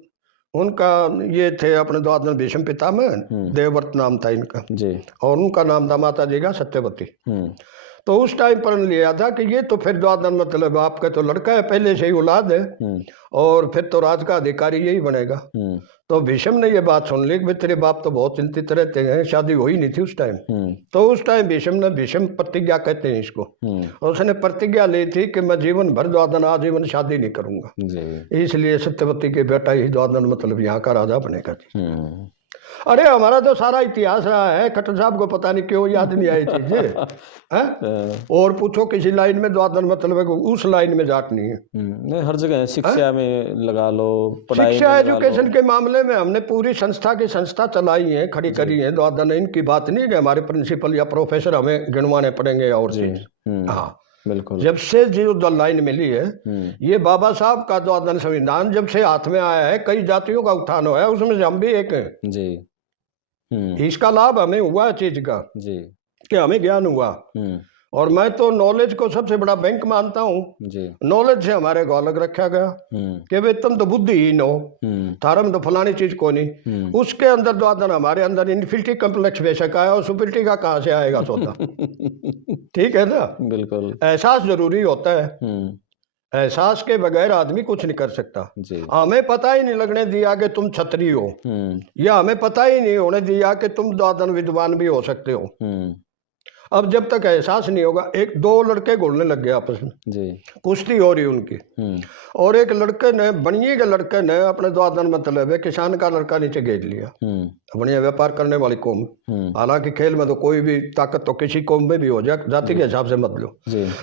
उनका ये थे अपने द्वादन भीष्म पितामह, देवव्रत नाम था इनका जी, और उनका नाम था माता जी का सत्यवती। तो उस टाइम पर लिया था कि ये तो फिर द्वादन मतलब आपका तो लड़का है, पहले से ही औलाद है, और फिर तो राज का अधिकारी यही बनेगा। तो भीष्म ने ये बात सुन ली कि तेरे बाप तो बहुत चिंतित रहते हैं, शादी हो ही नहीं थी उस टाइम। तो उस टाइम भीष्म प्रतिज्ञा कहते हैं इसको, उसने प्रतिज्ञा ली थी कि मैं जीवन भर द्वादन आजीवन शादी नहीं करूंगा, इसलिए सत्यवती के बेटा ही द्वादन मतलब यहाँ का राजा बनेगा। अरे हमारा तो सारा इतिहास रहा है, खट्टर साहब को पता नहीं क्यों याद नहीं आई चीजें। और पूछो किसी लाइन में द्वादन मतलब उस लाइन में जाट नहीं है। नहीं, हर जगह शिक्षा में लगा लो, पढ़ाई शिक्षा एजुकेशन के मामले में हमने पूरी संस्था चलाई है, खड़ी करी है। द्वादन इनकी बात नहीं है कि हमारे प्रिंसिपल या प्रोफेसर हमें गिनवाने पड़ेंगे और चीज। हाँ बिल्कुल, जब से जो लाइन मिली है, ये बाबा साहब का द्वादन संविधान जब से हाथ में आया है, कई जातियों का उत्थान हुआ है, उसमें से हम भी एक हैं जी। इसका लाभ हमें हुआ चीज का जी, कि हमें ज्ञान हुआ। और मैं तो नॉलेज को सबसे बड़ा बैंक मानता हूँ जी। नॉलेज से हमारे को अलग रखा गया कि भाई तुम तो बुद्धिहीन हो, थारम तो फलानी चीज को नहीं। उसके अंदर द्वादन हमारे अंदर इन्फिनिटी कम्प्लेक्स बेशक आया, और सुपरिटी का कहाँ से आएगा सोता। ठीक है ना, बिल्कुल, एहसास जरूरी होता है, एहसास के बगैर आदमी कुछ नहीं कर सकता। हमें पता ही नहीं लगने दिया कि तुम छत्री हो, या हमें पता ही नहीं होने दिया कि तुम द्वादन विद्वान भी हो सकते हो। अब जब तक एहसास नहीं होगा, एक दो लड़के घुलने लग गए आपस में जी, कुश्ती हो रही उनकी, और एक लड़के ने बनिए के लड़के ने अपने द्वादन मतलब है किसान का लड़का नीचे घेर लिया, बढ़िया व्यापार करने वाली कौम। हालांकि खेल में तो कोई भी ताकत तो किसी कौम में भी हो जाए, जाति के हिसाब से मत लो,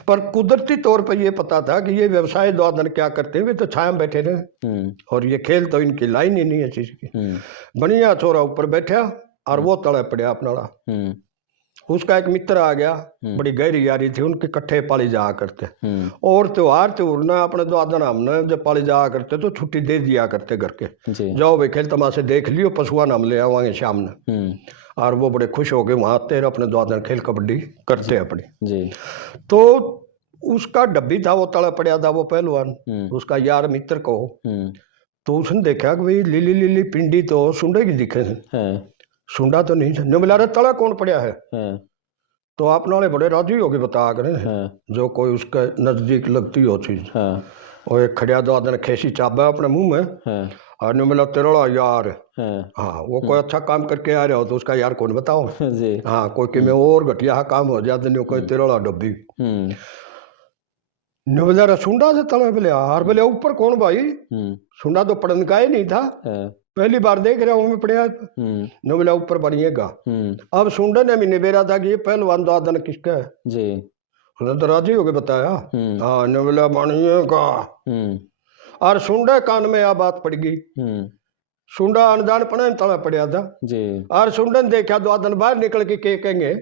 पर कुदरती तौर पर यह पता था कि ये व्यवसाय द्वादन क्या करते हुए तो छाया बैठे रहे, और ये खेल तो इनकी लाइन ही नहीं है चीज की। बढ़िया छोरा ऊपर बैठा और वो तड़े पड़े अपना, उसका एक मित्र आ गया, बड़ी गहरी यारी थी उनके, इकट्ठे पाली जाया करते। और त्योहार ना अपने दो आदन हमने जब पाली जाया करते तो छुट्टी दे दिया करते घर के, जाओ भाई खेल तमाशे देख लियो, पशुआ नाम ले आवांगे शाम ने। और वो बड़े खुश हो गए, वहां आते अपने दो आदन खेल कबड्डी करते अपनी। तो उसका डब्बी था, वो तला पड़ा था वो पहलवान, उसका यार मित्र को। तो उसने देखा कि भाई लीली लीली पिंडी तो सुंडे की दिखे थे, सुंडा तो नहीं था। मिला रहा तला कौन पड़ा है। तो आप नाले बड़े राजी हो गए बता कर, जो कोई उसके नजदीक लगती हो चीज। और एक खड़िया दो आदन खेसी चाबा अपने मुंह में, और ने मिला तेरा यार। हाँ, वो कोई अच्छा काम करके आ रहा हो तो उसका यार कौन बताओ। हाँ, कोई कि में और घटिया काम हो जाते नहीं, कोई तेरा डब्बी बेचारा सुंडा से तले बोले हार बोले ऊपर कौन भाई। सुंडा तो पढ़ने का ही नहीं था, पहली बार देख रहा हूँ मैं पढ़िया। न बोला ऊपर बढ़िएगा। अब सुंडा ने भी निबेरा था कि ये पहलवान दादन किसका है जी, उसने तो राजी हो गए बताया। हाँ, न बोला बढ़िएगा। और सुंडा कान में आ बात पड़ गई। सुंडा अनजान पड़े तला पड़ा था जी। और सुंडा ने देखा दादन बाहर निकल के कहेंगे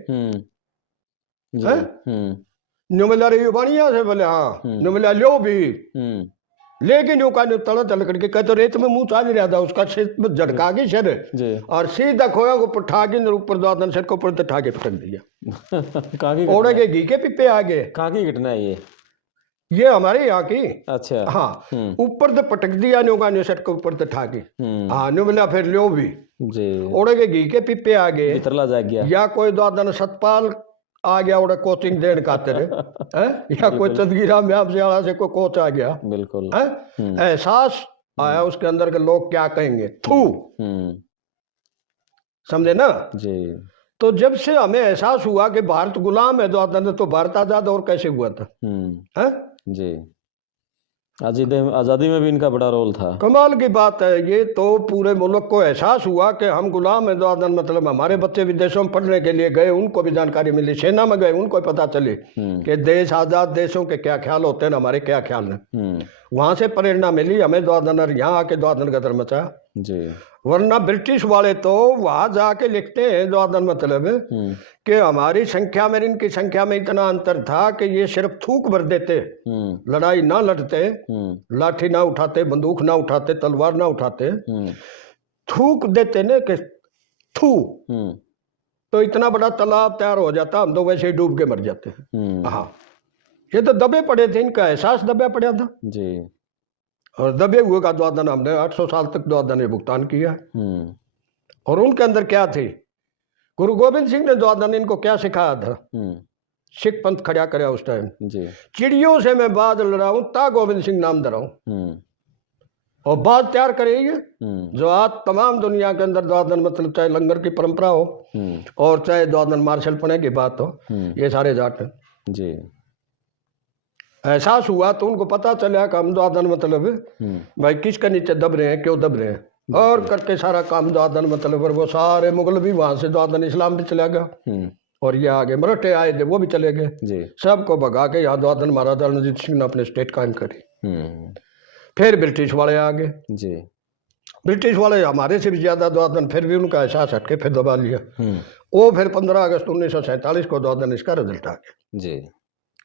नुमला रही बढ़िया से बोले। हाँ, नुमला लो भी, लेकिन का तला तल करके कहते रेत में मुंह चाल रहा था, उसका सिर झटका के सिर और सीधा खोया को पठा के ऊपर दादन सिर को ऊपर ठा के पटक दिया। ओढ़े के घी के पिपे आ गए। कहाँ की घटना है ये हमारे यहाँ की। अच्छा। हाँ, ऊपर तो पटक दिया न्यू का सिर के ऊपर तो ठा के। हाँ, नुमला फिर लो भी ओढ़े के घी के पिपे आ गए। या कोई दादन सतपाल आ गया उड़ा कोचिंग देने का तेरे या कोई चंदगीरा में आपसे आला से कोई कोच आ गया। बिल्कुल एहसास आया उसके अंदर के लोग क्या कहेंगे, थू। समझे ना जी। तो जब से हमें एहसास हुआ कि भारत गुलाम है तो भारत आजाद और कैसे हुआ था जी। आजादी में भी इनका बड़ा रोल था। कमाल की बात है ये, तो पूरे मुल्क को एहसास हुआ कि हम गुलाम हैं दादन, मतलब हमारे बच्चे विदेशों में पढ़ने के लिए गए, उनको भी जानकारी मिली, सेना में गए उनको पता चले कि देश आजाद देशों के क्या ख्याल होते हैं, हमारे क्या ख्याल हैं। वहां से प्रेरणा मिली हमें दादन, यहाँ आके दादन गदर मचा जी। वरना ब्रिटिश वाले तो वहां जाके लिखते हैं दादन, मतलब कि हमारी संख्या में इनकी संख्या में इतना अंतर था कि ये सिर्फ थूक भर देते, लड़ाई ना लड़ते, लाठी ना उठाते, बंदूक ना उठाते, तलवार ना उठाते, थूक देते न कि थू, तो इतना बड़ा तालाब तैयार हो जाता, हम तो वैसे ही डूब के मर जाते। हाँ, ये तो दबे पड़े थे, इनका एहसास दबा पड़ा था जी। और दबे हुए का दादन हमने 800 साल तक दादन ने भुगतान किया। और उनके अंदर क्या थे, गुरु गोविंद सिंह ने दादन इनको क्या सिखाया था, सिख पंथ खड़ा कराया उस टाइम जी। चिड़ियों से मैं बाज लड़ाऊं ता गोविंद सिंह नाम धराऊं, और बात तैयार करेगी जो आज तमाम दुनिया के अंदर दादन, मतलब चाहे लंगर की परंपरा हो और चाहे दादन मार्शल पने की बात हो, ये सारे जाट हैं जी। एहसास हुआ तो उनको पता चला कि हम दादन, मतलब भाई किसके नीचे दब रहे हैं, क्यों दब रहे हैं, और करके सारा काम दादन, मतलब वो सारे मुगल भी वहां से दादन इस्लाम भी चला गया, और ये आगे मराठे आए थे वो भी चले गए, सबको भगा के यहाँ दादन महाराजा रणजीत सिंह ने अपने स्टेट कायम करी। फिर ब्रिटिश वाले आ गए जी। ब्रिटिश वाले हमारे से भी ज्यादा दादन, फिर भी उनका एहसास हटके फिर दबा लिया। वो फिर 15 अगस्त 1947 को दादन इसका रिजल्ट आ गया जी,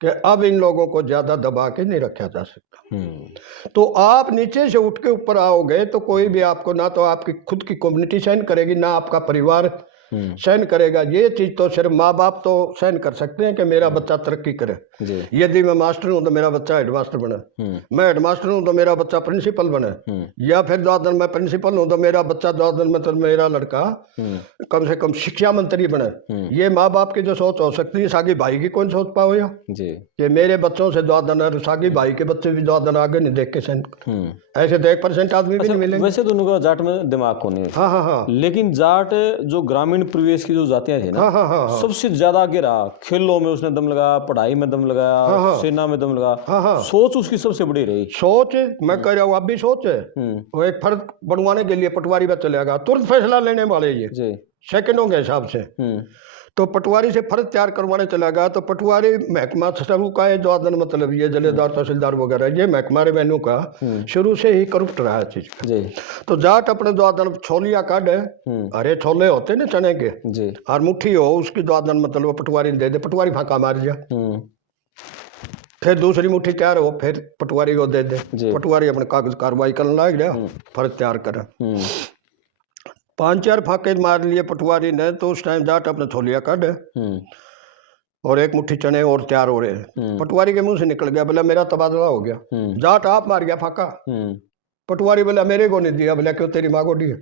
कि अब इन लोगों को ज्यादा दबा के नहीं रखा जा सकता। तो आप नीचे से उठ के ऊपर आओगे तो कोई भी आपको, ना तो आपकी खुद की कम्युनिटी सहन करेगी, ना आपका परिवार सहन करेगा। ये चीज तो सिर्फ माँ बाप तो सहन कर सकते हैं कि मेरा बच्चा तरक्की करे। यदि मैं मास्टर हूं तो मेरा बच्चा हेडमास्टर बने, मैं हेडमास्टर हूं तो मेरा बच्चा प्रिंसिपल बने, या फिर दादन मैं प्रिंसिपल हूं तो मेरा बच्चा दादन, मतलब मेरा लड़का कम से कम शिक्षा मंत्री बने। ये माँ बाप की जो सोच हो सकती है, सागी भाई की कौन सोच पाओ या कि मेरे बच्चों से दादन और सागी भाई के बच्चे भी दादन आगे नहीं देख के सहन। ऐसे तो 1% आदमी भी नहीं मिलेंगे। वैसे दोनों का जाट में दिमाग को नहीं। हाँ हाँ हाँ। लेकिन जाट जो ग्रामीण परिवेश की जो जातियां थी ना, हाँ हाँ हाँ, सबसे ज्यादा आगे रहा। खेलों में उसने दम लगाया, पढ़ाई में दम लगाया, हाँ हाँ, सेना में दम लगाया, हाँ हाँ, सोच उसकी सबसे बड़ी रही। सोच मैं कह रहा हूँ, अब भी सोच है। वो एक फर्क बनवाने के लिए पटवारी में चलेगा, तुरंत फैसला लेने वाले ये सेकंडों के हिसाब से। तो पटवारी से फर्ज तैयार करवाने चला गया, तो पटवारी महकमा शुरू का है जो आदन मतलब ये जलेदार तहसीलदार वगैरह ये महकमा रेवेन्यू का शुरू से ही करप्ट रहा है चीज का। जी तो जाट अपने जो आदन छोलिया काट है, हरे छोले होते ना चने के जी और मुट्ठी हो उसकी जो आदन मतलब पटवारी ने दे दे, पटवारी फाका मार दिया, फिर दूसरी मुट्ठी तैयार हो फिर पटवारी को दे दे, पटवारी अपने कागज कार्रवाई करने लग गया, फर्ज तैयार करे। 5-4 फाके मार लिए पटवारी ने, तो उस टाइम जाट अपने छोलिया काटे और एक मुट्ठी चने और तैयार हो रहे हैं। पटवारी के मुंह से निकल गया, बोला मेरा तबादला हो गया। जाट आप मार गया फाका, पटवारी बोला मेरे को नहीं दिया, बोला क्यों तेरी माँ को दिया?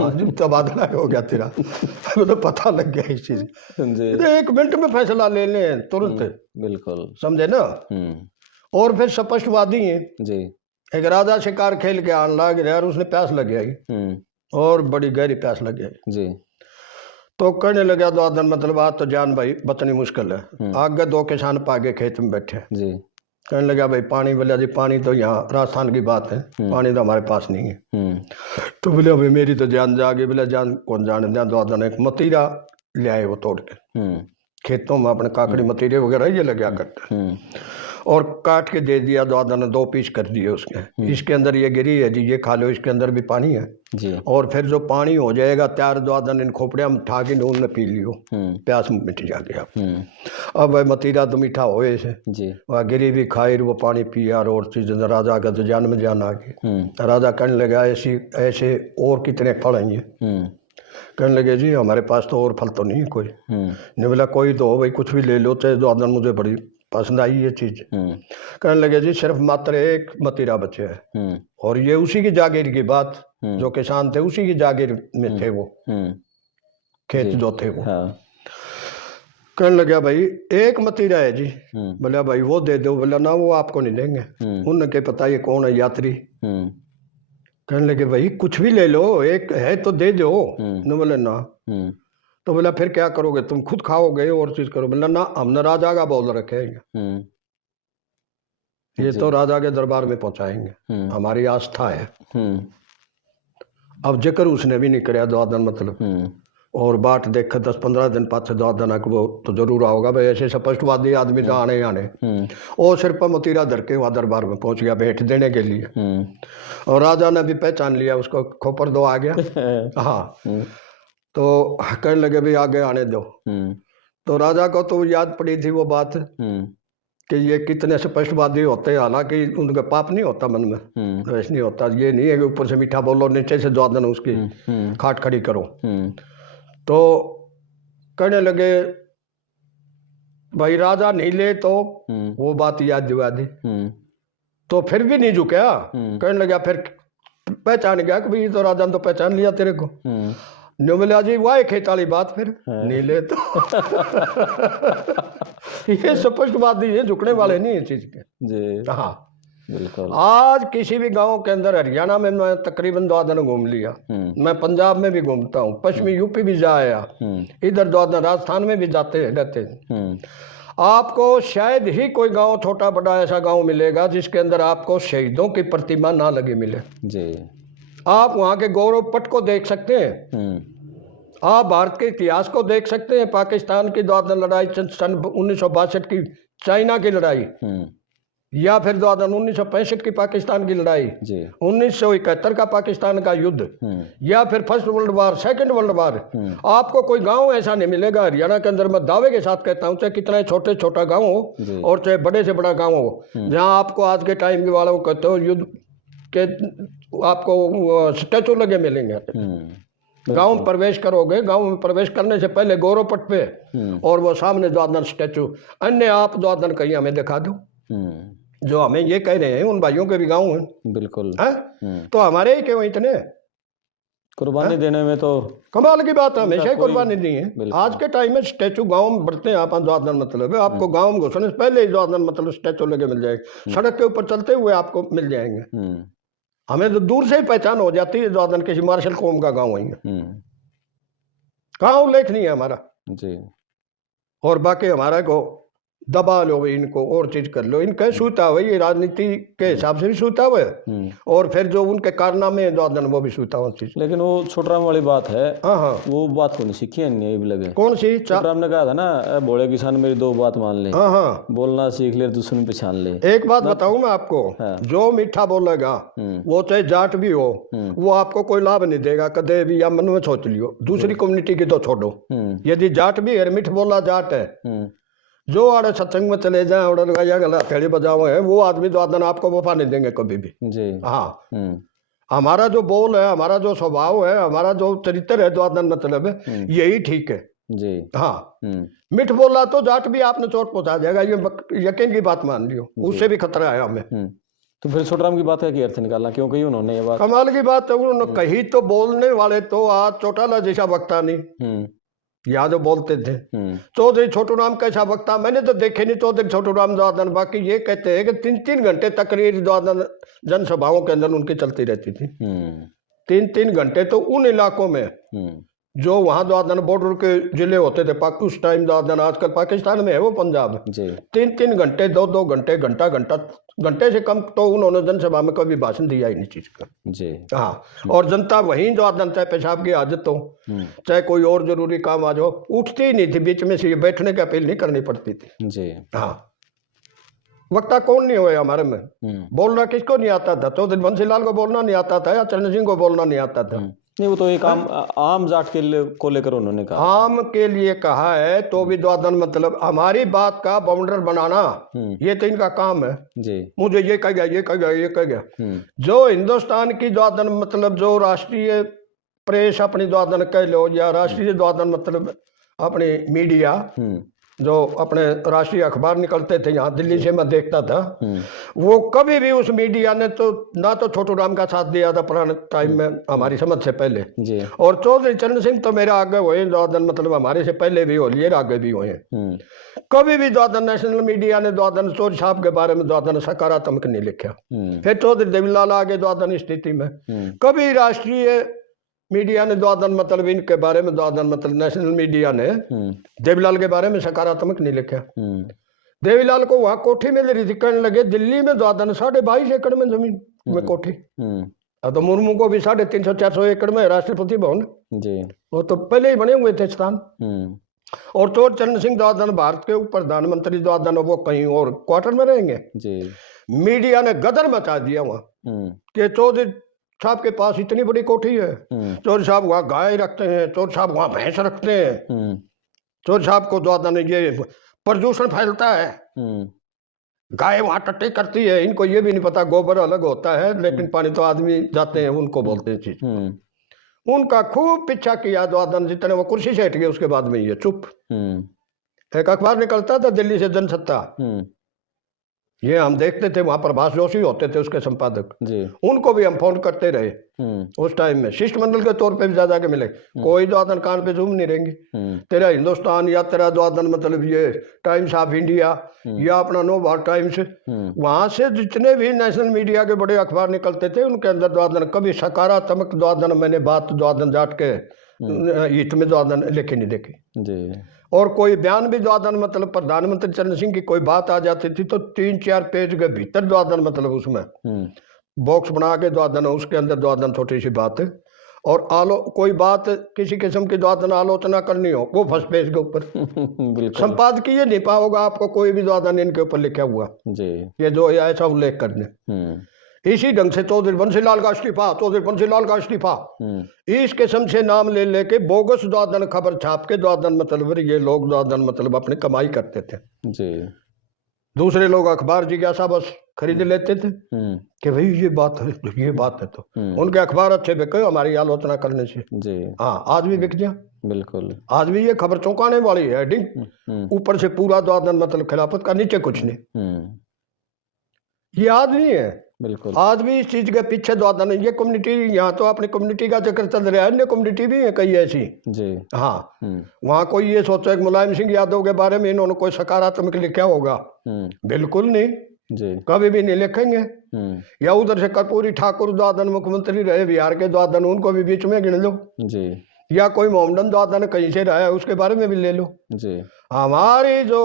आज तबादला हो गया तेरा। तो पता लग गया इस चीज, तो 1 मिनट में फैसला ले लें तुरंत, बिल्कुल समझे ना। और फिर स्पष्टवादी है जी। एक राजा शिकार खेल के आने लग गया और उसने प्यास लग गई और बड़ी गहरी प्यास लग गई जी। तो कहने लगा दो आदन मतलब आज तो जान भाई बचनी मुश्किल है। आगे 2 किसान पागे खेत में बैठे जी। कहने लगा भाई पानी, बोला जी पानी तो यहाँ राजस्थान की बात है, पानी तो हमारे पास नहीं है। तो बोले भाई मेरी तो जान जा गई। बोला जान कौन जाने दिया। दो आदन एक मतीरा ले आए वो तोड़ के खेतों में अपने काकड़ी मतीरे वगैरह ये लगा करते और काट के दे दिया। दो आदन ने 2 पीस कर दिए उसके, इसके अंदर ये गिरी है जी, ये खा लो, इसके अंदर भी पानी है जी। और फिर जो पानी हो जाएगा तैयार, दो आदन इन खोपड़िया में ठा के नून में पी लियो, प्यास मिट जाएगी आप। अब भाई मतीरा तो मीठा हो से वह गिरी भी खाई, वो पानी पिया और चीज राजा का तो जान में जान आ गई। राजा कहने लगा ऐसे और कितने फल हैं ये? कहने लगे जी हमारे पास तो और फल तो नहीं है कोई। ने बोला कोई तो हो भाई, कुछ भी ले लो, चाहे दो आदन मुझे बड़ी पसंद आई ये चीज। कहने लगे जी सिर्फ मात्र 1 मतीरा बचे है और ये उसी की जागीर की बात, जो किसान थे उसी की जागीर में थे वो, खेत जो थे वो। कहने लगा भाई 1 मतीरा है जी। बोला भाई वो दे दो। बोला ना वो आपको नहीं देंगे। उन्हें क्या पता ये कौन है यात्री। कहने लगे भाई कुछ भी ले लो, एक है तो दे दो। न बोले ना। तो बोला फिर क्या करोगे, तुम खुद खाओगे और चीज करो? बोला ना हमने राजा का बोल रखे हैं, ये तो राजा के दरबार में पहुंचाएंगे, हमारी आस्था है। अब जिक्र उसने भी नहीं कराया दो आदन मतलब, और बाट देख 10-15 दिन पाछे दो आदन वो तो जरूर आओगा भाई, ऐसे स्पष्टवादी आदमी तो आने आने। और सिर्फ मतीरा धर के वहाँ दरबार में पहुंच गया भेंट देने के लिए, और राजा ने भी पहचान लिया उसको, खोपर दो आ गया। हाँ तो कहने लगे भाई आगे आने दो। तो राजा को तो याद पड़ी थी वो बात कि ये कितने स्पष्टवादी होते हैं, हालांकि उनका पाप नहीं होता मन में, वैसे नहीं होता। ये नहीं है कि ऊपर से मीठा बोलो नीचे से दो आदन उसकी खाट खड़ी करो। तो कहने लगे भाई राजा नहीं ले तो वो बात याद दिवा दी। तो फिर भी नहीं झुका। कहने लगा फिर पहचान गया कि भाई तो राजा ने तो पहचान लिया तेरे को। बोला जी वाह खेत वाली बात फिर नहीं ले तो। ये स्पष्टवादी है, झुकने वाले नहीं है चीज के जी। हाँ बिल्कुल। आज किसी भी गांव के अंदर, हरियाणा में मैं तकरीबन 2 दिन घूम लिया, मैं पंजाब में भी घूमता हूँ, पश्चिमी यूपी भी जा आया, इधर 2 दिन राजस्थान में भी जाते रहते। आपको शायद ही कोई गांव छोटा बड़ा ऐसा गांव मिलेगा जिसके अंदर आपको शहीदों की प्रतिमा ना लगी मिले जी। आप वहाँ के गौरव पट को देख सकते हैं, आप भारत के इतिहास को देख सकते हैं, पाकिस्तान की 2 दिन लड़ाई सन 1962 की चाइना की लड़ाई, या फिर 1965 की पाकिस्तान की लड़ाई, 1971 का पाकिस्तान का युद्ध, या फिर first world war, second world war. आपको कोई गांव ऐसा नहीं मिलेगा हरियाणा के अंदर, मैं दावे के साथ कहता हूं, चाहे कितना छोटे छोटा गांव हो और चाहे बड़े से बड़ा गांव हो, जहां आपको आज के टाइम के वालों को कहते हो युद्ध के आपको स्टैचू लगे मिलेंगे। गांव में प्रवेश करोगे, गांव में प्रवेश करने से पहले गौरव पट पे और वो सामने 2 दिन स्टैचू, अन्य आप 2 दिन कहीं हमें दिखा दो जो हमें ये कह रहे हैं उन भाइयों के भी गांव हैं। बिल्कुल है? तो हमारे ही क्यों इतने कुर्बानी देने में तो कमाल की बात है, हमेशा ही कुर्बानी दी है। आज के टाइम में स्टैचू गांव में बढ़ते हैं आप 2 दिन मतलब है, आपको गांव में घुसने से पहले ही 2 दिन मतलब स्टैचू लगे मिल जाएंगे, सड़क के ऊपर चलते हुए आपको मिल जाएंगे। हमें तो दूर से ही पहचान हो जाती है 2 दिन किसी मार्शल कौम का गांव है, कहाँ उल्लेख नहीं है हमारा जी। और बाकी हमारा को दबा लो इनको और चीज कर लो, इनका सूता हुआ ये राजनीति के हिसाब से भी सूता हुआ है, और फिर जो उनके कारनामे हैं दादन वो भी सूता हुआ चीज। लेकिन वो छोटराम वाली बात है, हाँ हाँ, वो बात को नहीं सीखी है, नहीं भी लगे। कौन सी? छोटराम ने कहा था ना, भोले किसान मेरी दो बात मान ले, हाँ हाँ, बोलना सीख ले दुश्मन पहचान ले। एक बात बताऊं मैं आपको, हाँ। जो मीठा बोलेगा वो चाहे जाट भी हो, वो आपको कोई लाभ नहीं देगा कदे भी, या मन में सोच लियो। दूसरी कम्युनिटी की तो छोड़ो, यदि जाट भी है, मीठ बोला जाट है, जो आड़े सत्संग में चले जाए और हथेली बजाओ है, वो आदमी तो आदन आपको वफा नहीं देंगे कभी भी जी। हाँ, हमारा जो बोल है, हमारा जो स्वभाव है, हमारा जो चरित्र है, जो आदन मतलब है, यही ठीक है जी। हाँ, मिठ बोला तो जाट भी आपने चोट पहुंचा जाएगा, ये यकीन की बात मान लियो, उससे भी खतरा है हमें। तो फिर छोटराम की बात का क्या अर्थ निकालना, क्यों कही उन्होंने ये बात? कमाल की बात है, उन्होंने कही तो बोलने वाले तो आज चौटाला जैसा वक्ता नहीं, या जो बोलते थे चौधरी छोटू राम कैसा वक्ता, मैंने तो देखे नहीं चौधरी छोटू राम द्वादन। बाकी ये कहते हैं कि 3-3 घंटे तकरीर द्वादन जनसभाओं के अंदर उनकी चलती रहती थी, 3-3 घंटे। तो उन इलाकों में जो वहाँ द्वादन बॉर्डर के जिले होते थे, उस टाइम द्वादन, आजकल पाकिस्तान में है वो पंजाब, 3-3 घंटे, 2-2 घंटे, घंटे से कम तो उन्होंने जनसभा में कभी भाषण दिया ही नहीं चीज का जी। हाँ, और जनता वहीं जो आदन, चाहे पेशाब की हाजत हो, चाहे कोई और जरूरी काम आ जाओ, उठती ही नहीं थी, बीच में से बैठने की अपील नहीं करनी पड़ती थी जी। हाँ, वक्ता कौन नहीं हुए हमारे में, बोलना किसको नहीं आता था? चौधरी बंसीलाल को बोलना नहीं आता था, या चरण सिंह को बोलना नहीं आता था? नहीं, वो तो एक आम जाट के को लेकर उन्होंने कहा, आम के लिए कहा है, तो भी द्वादन मतलब हमारी बात का बाउंडर बनाना, ये तो इनका काम है जी। मुझे ये कह गया, ये कह गया, ये कह गया। जो हिंदुस्तान की द्वादन मतलब जो राष्ट्रीय प्रेस अपनी द्वादन कह लो, या राष्ट्रीय द्वादन मतलब अपनी मीडिया, जो अपने राष्ट्रीय अखबार निकलते थे यहाँ दिल्ली से, मैं देखता था, वो कभी भी उस मीडिया ने तो ना तो छोटू राम का साथ दिया था पुराने टाइम में, हमारी समझ से पहले जी। और चौधरी चरण सिंह तो मेरे आगे हुए द्वादन मतलब हमारे से पहले भी हो लिए, आगे भी हुए। कभी भी द्वादन नेशनल मीडिया ने द्वादन चौधरी साहब के बारे में द्वादन सकारात्मक नहीं लिखा। फिर चौधरी देवीलाल आगे द्वादन स्थिति में, कभी राष्ट्रीय मीडिया ने द्वादन मतलब इनके बारे में, द्वादन मतलब नेशनल मीडिया ने देवीलाल के बारे में सकारात्मक नहीं लिखा। देवीलाल को वहां कोठी में ले रही थी, कहने लगे दिल्ली में द्वादन 22.5 एकड़ में जमीन में कोठी, तो मुर्मू को भी 350-400 एकड़ में राष्ट्रपति भवन जी, वो तो पहले ही बने हुए थे स्थान। और चौधरी चरण सिंह द्वादन भारत के प्रधानमंत्री द्वादन, वो कहीं और क्वार्टर में रहेंगे जी। मीडिया ने गदर मचा दिया वहां कि चौधरी साहब के पास इतनी बड़ी कोठी है, चौधरी साहब वहाँ गाय रखते हैं, चौधरी साहब वहाँ भैंस रखते हैं, चौधरी साहब को द्वादन ये प्रदूषण फैलता है, गाय वहाँ टट्टी करती है, इनको ये भी नहीं पता गोबर अलग होता है, लेकिन पानी तो आदमी जाते हैं उनको बोलते हैं चीज। उनका खूब पीछा किया द्वादन, जितने वो कुर्सी से हट गए उसके बाद में ये चुप। एक अखबार निकलता था दिल्ली से, जनसत्ता, ये हम देखते थे, वहां प्रभाष जोशी होते थे उसके संपादक जी। उनको भी हम फोन करते रहे उस टाइम में, शिष्टमंडल के तौर पे भी जा के मिले, कोई द्वादन कान पे झूम नहीं रहेंगे, तेरा हिंदुस्तान या तेरा द्वादन मतलब ये टाइम्स ऑफ इंडिया या अपना नो भारत टाइम्स, वहां से जितने भी नेशनल मीडिया के बड़े अखबार निकलते थे, उनके अंदर द्वादन कभी सकारात्मक द्वादन, मैंने बात द्वादन जाट के हित में द्वादन लिखी नहीं देखी जी। और कोई बयान भी द्वादन मतलब प्रधानमंत्री चरण सिंह की कोई बात आ जाती थी तो 3-4 पेज के भीतर द्वादन मतलब उसमें बॉक्स बना के द्वादन, उसके अंदर द्वादन छोटी सी बात है, और कोई बात किसी किस्म की द्वादन आलोचना करनी हो, वो फर्स्ट पेज के ऊपर संपादकीय नहीं पाओगा आपको कोई भी द्वादन इनके ऊपर लिखा हुआ जी। ये जो ऐसा उल्लेख करने, इसी ढंग से चौधरी बंसीलाल का इस्तीफा, चौधरी बंसीलाल का इस्तीफा, इस किस्म से नाम ले लेके बोगस द्वादन खबर छाप के द्वादन मतलब ये लोग द्वादन मतलब अपनी कमाई करते थे जी। दूसरे लोग अखबार जिज्ञासा बस खरीद लेते थे कि भाई ये बात है, ये बात है, तो उनके अखबार अच्छे बिके हमारी आलोचना करने से जी। हाँ, आज भी बिक जाए, बिल्कुल, आज भी ये खबर चौंकाने वाली है, हेडिंग ऊपर से पूरा द्वादन मतलब खिलाफत का, नीचे कुछ नहीं, ये आज नहीं है, बिल्कुल आज भी इस चीज के पीछे द्वादन। ये कम्युनिटी, यहाँ तो अपनी कम्युनिटी का जिक्र चल रहा है, अन्य कम्युनिटी भी है कई ऐसी जी। हाँ, वहाँ कोई ये सोचा कि मुलायम सिंह यादव के बारे में इन्होंने कोई सकारात्मक लिखा होगा, बिल्कुल नहीं जी, कभी भी नहीं लिखेंगे। या उधर से कर्पूरी ठाकुर द्वादन मुख्यमंत्री रहे बिहार के द्वादन, उनको भी बीच में गिन लो जी। या कोई मोहम्मदन द्वादन कहीं से रहा है उसके बारे में भी ले लो जी। हमारी जो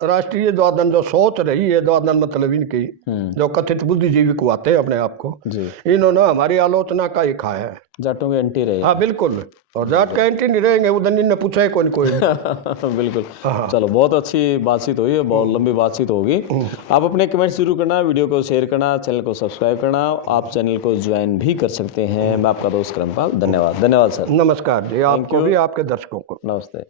राष्ट्रीय द्वादन जो सोच रही है, द्वादन मतलब इनकी जो कथित बुद्धिजीवी को आते हैं अपने आप को जी, इन्होंने हमारी आलोचना का ही खाया है। जाटों के एंटी रहे। हाँ बिल्कुल, और जाट का एंटी नहीं रहेंगे उधर इनने पूछा है कोई कोई बिल्कुल। हाँ। चलो, बहुत अच्छी बातचीत हुई है, बहुत लंबी बातचीत होगी। आप अपने कमेंट्स जरूर करना, वीडियो को शेयर करना, चैनल को सब्सक्राइब करना। आप चैनल को ज्वाइन भी कर सकते हैं। मैं आपका दोस्त करमपाल, धन्यवाद। धन्यवाद सर। नमस्कार जी, आपको भी, आपके दर्शकों को नमस्ते।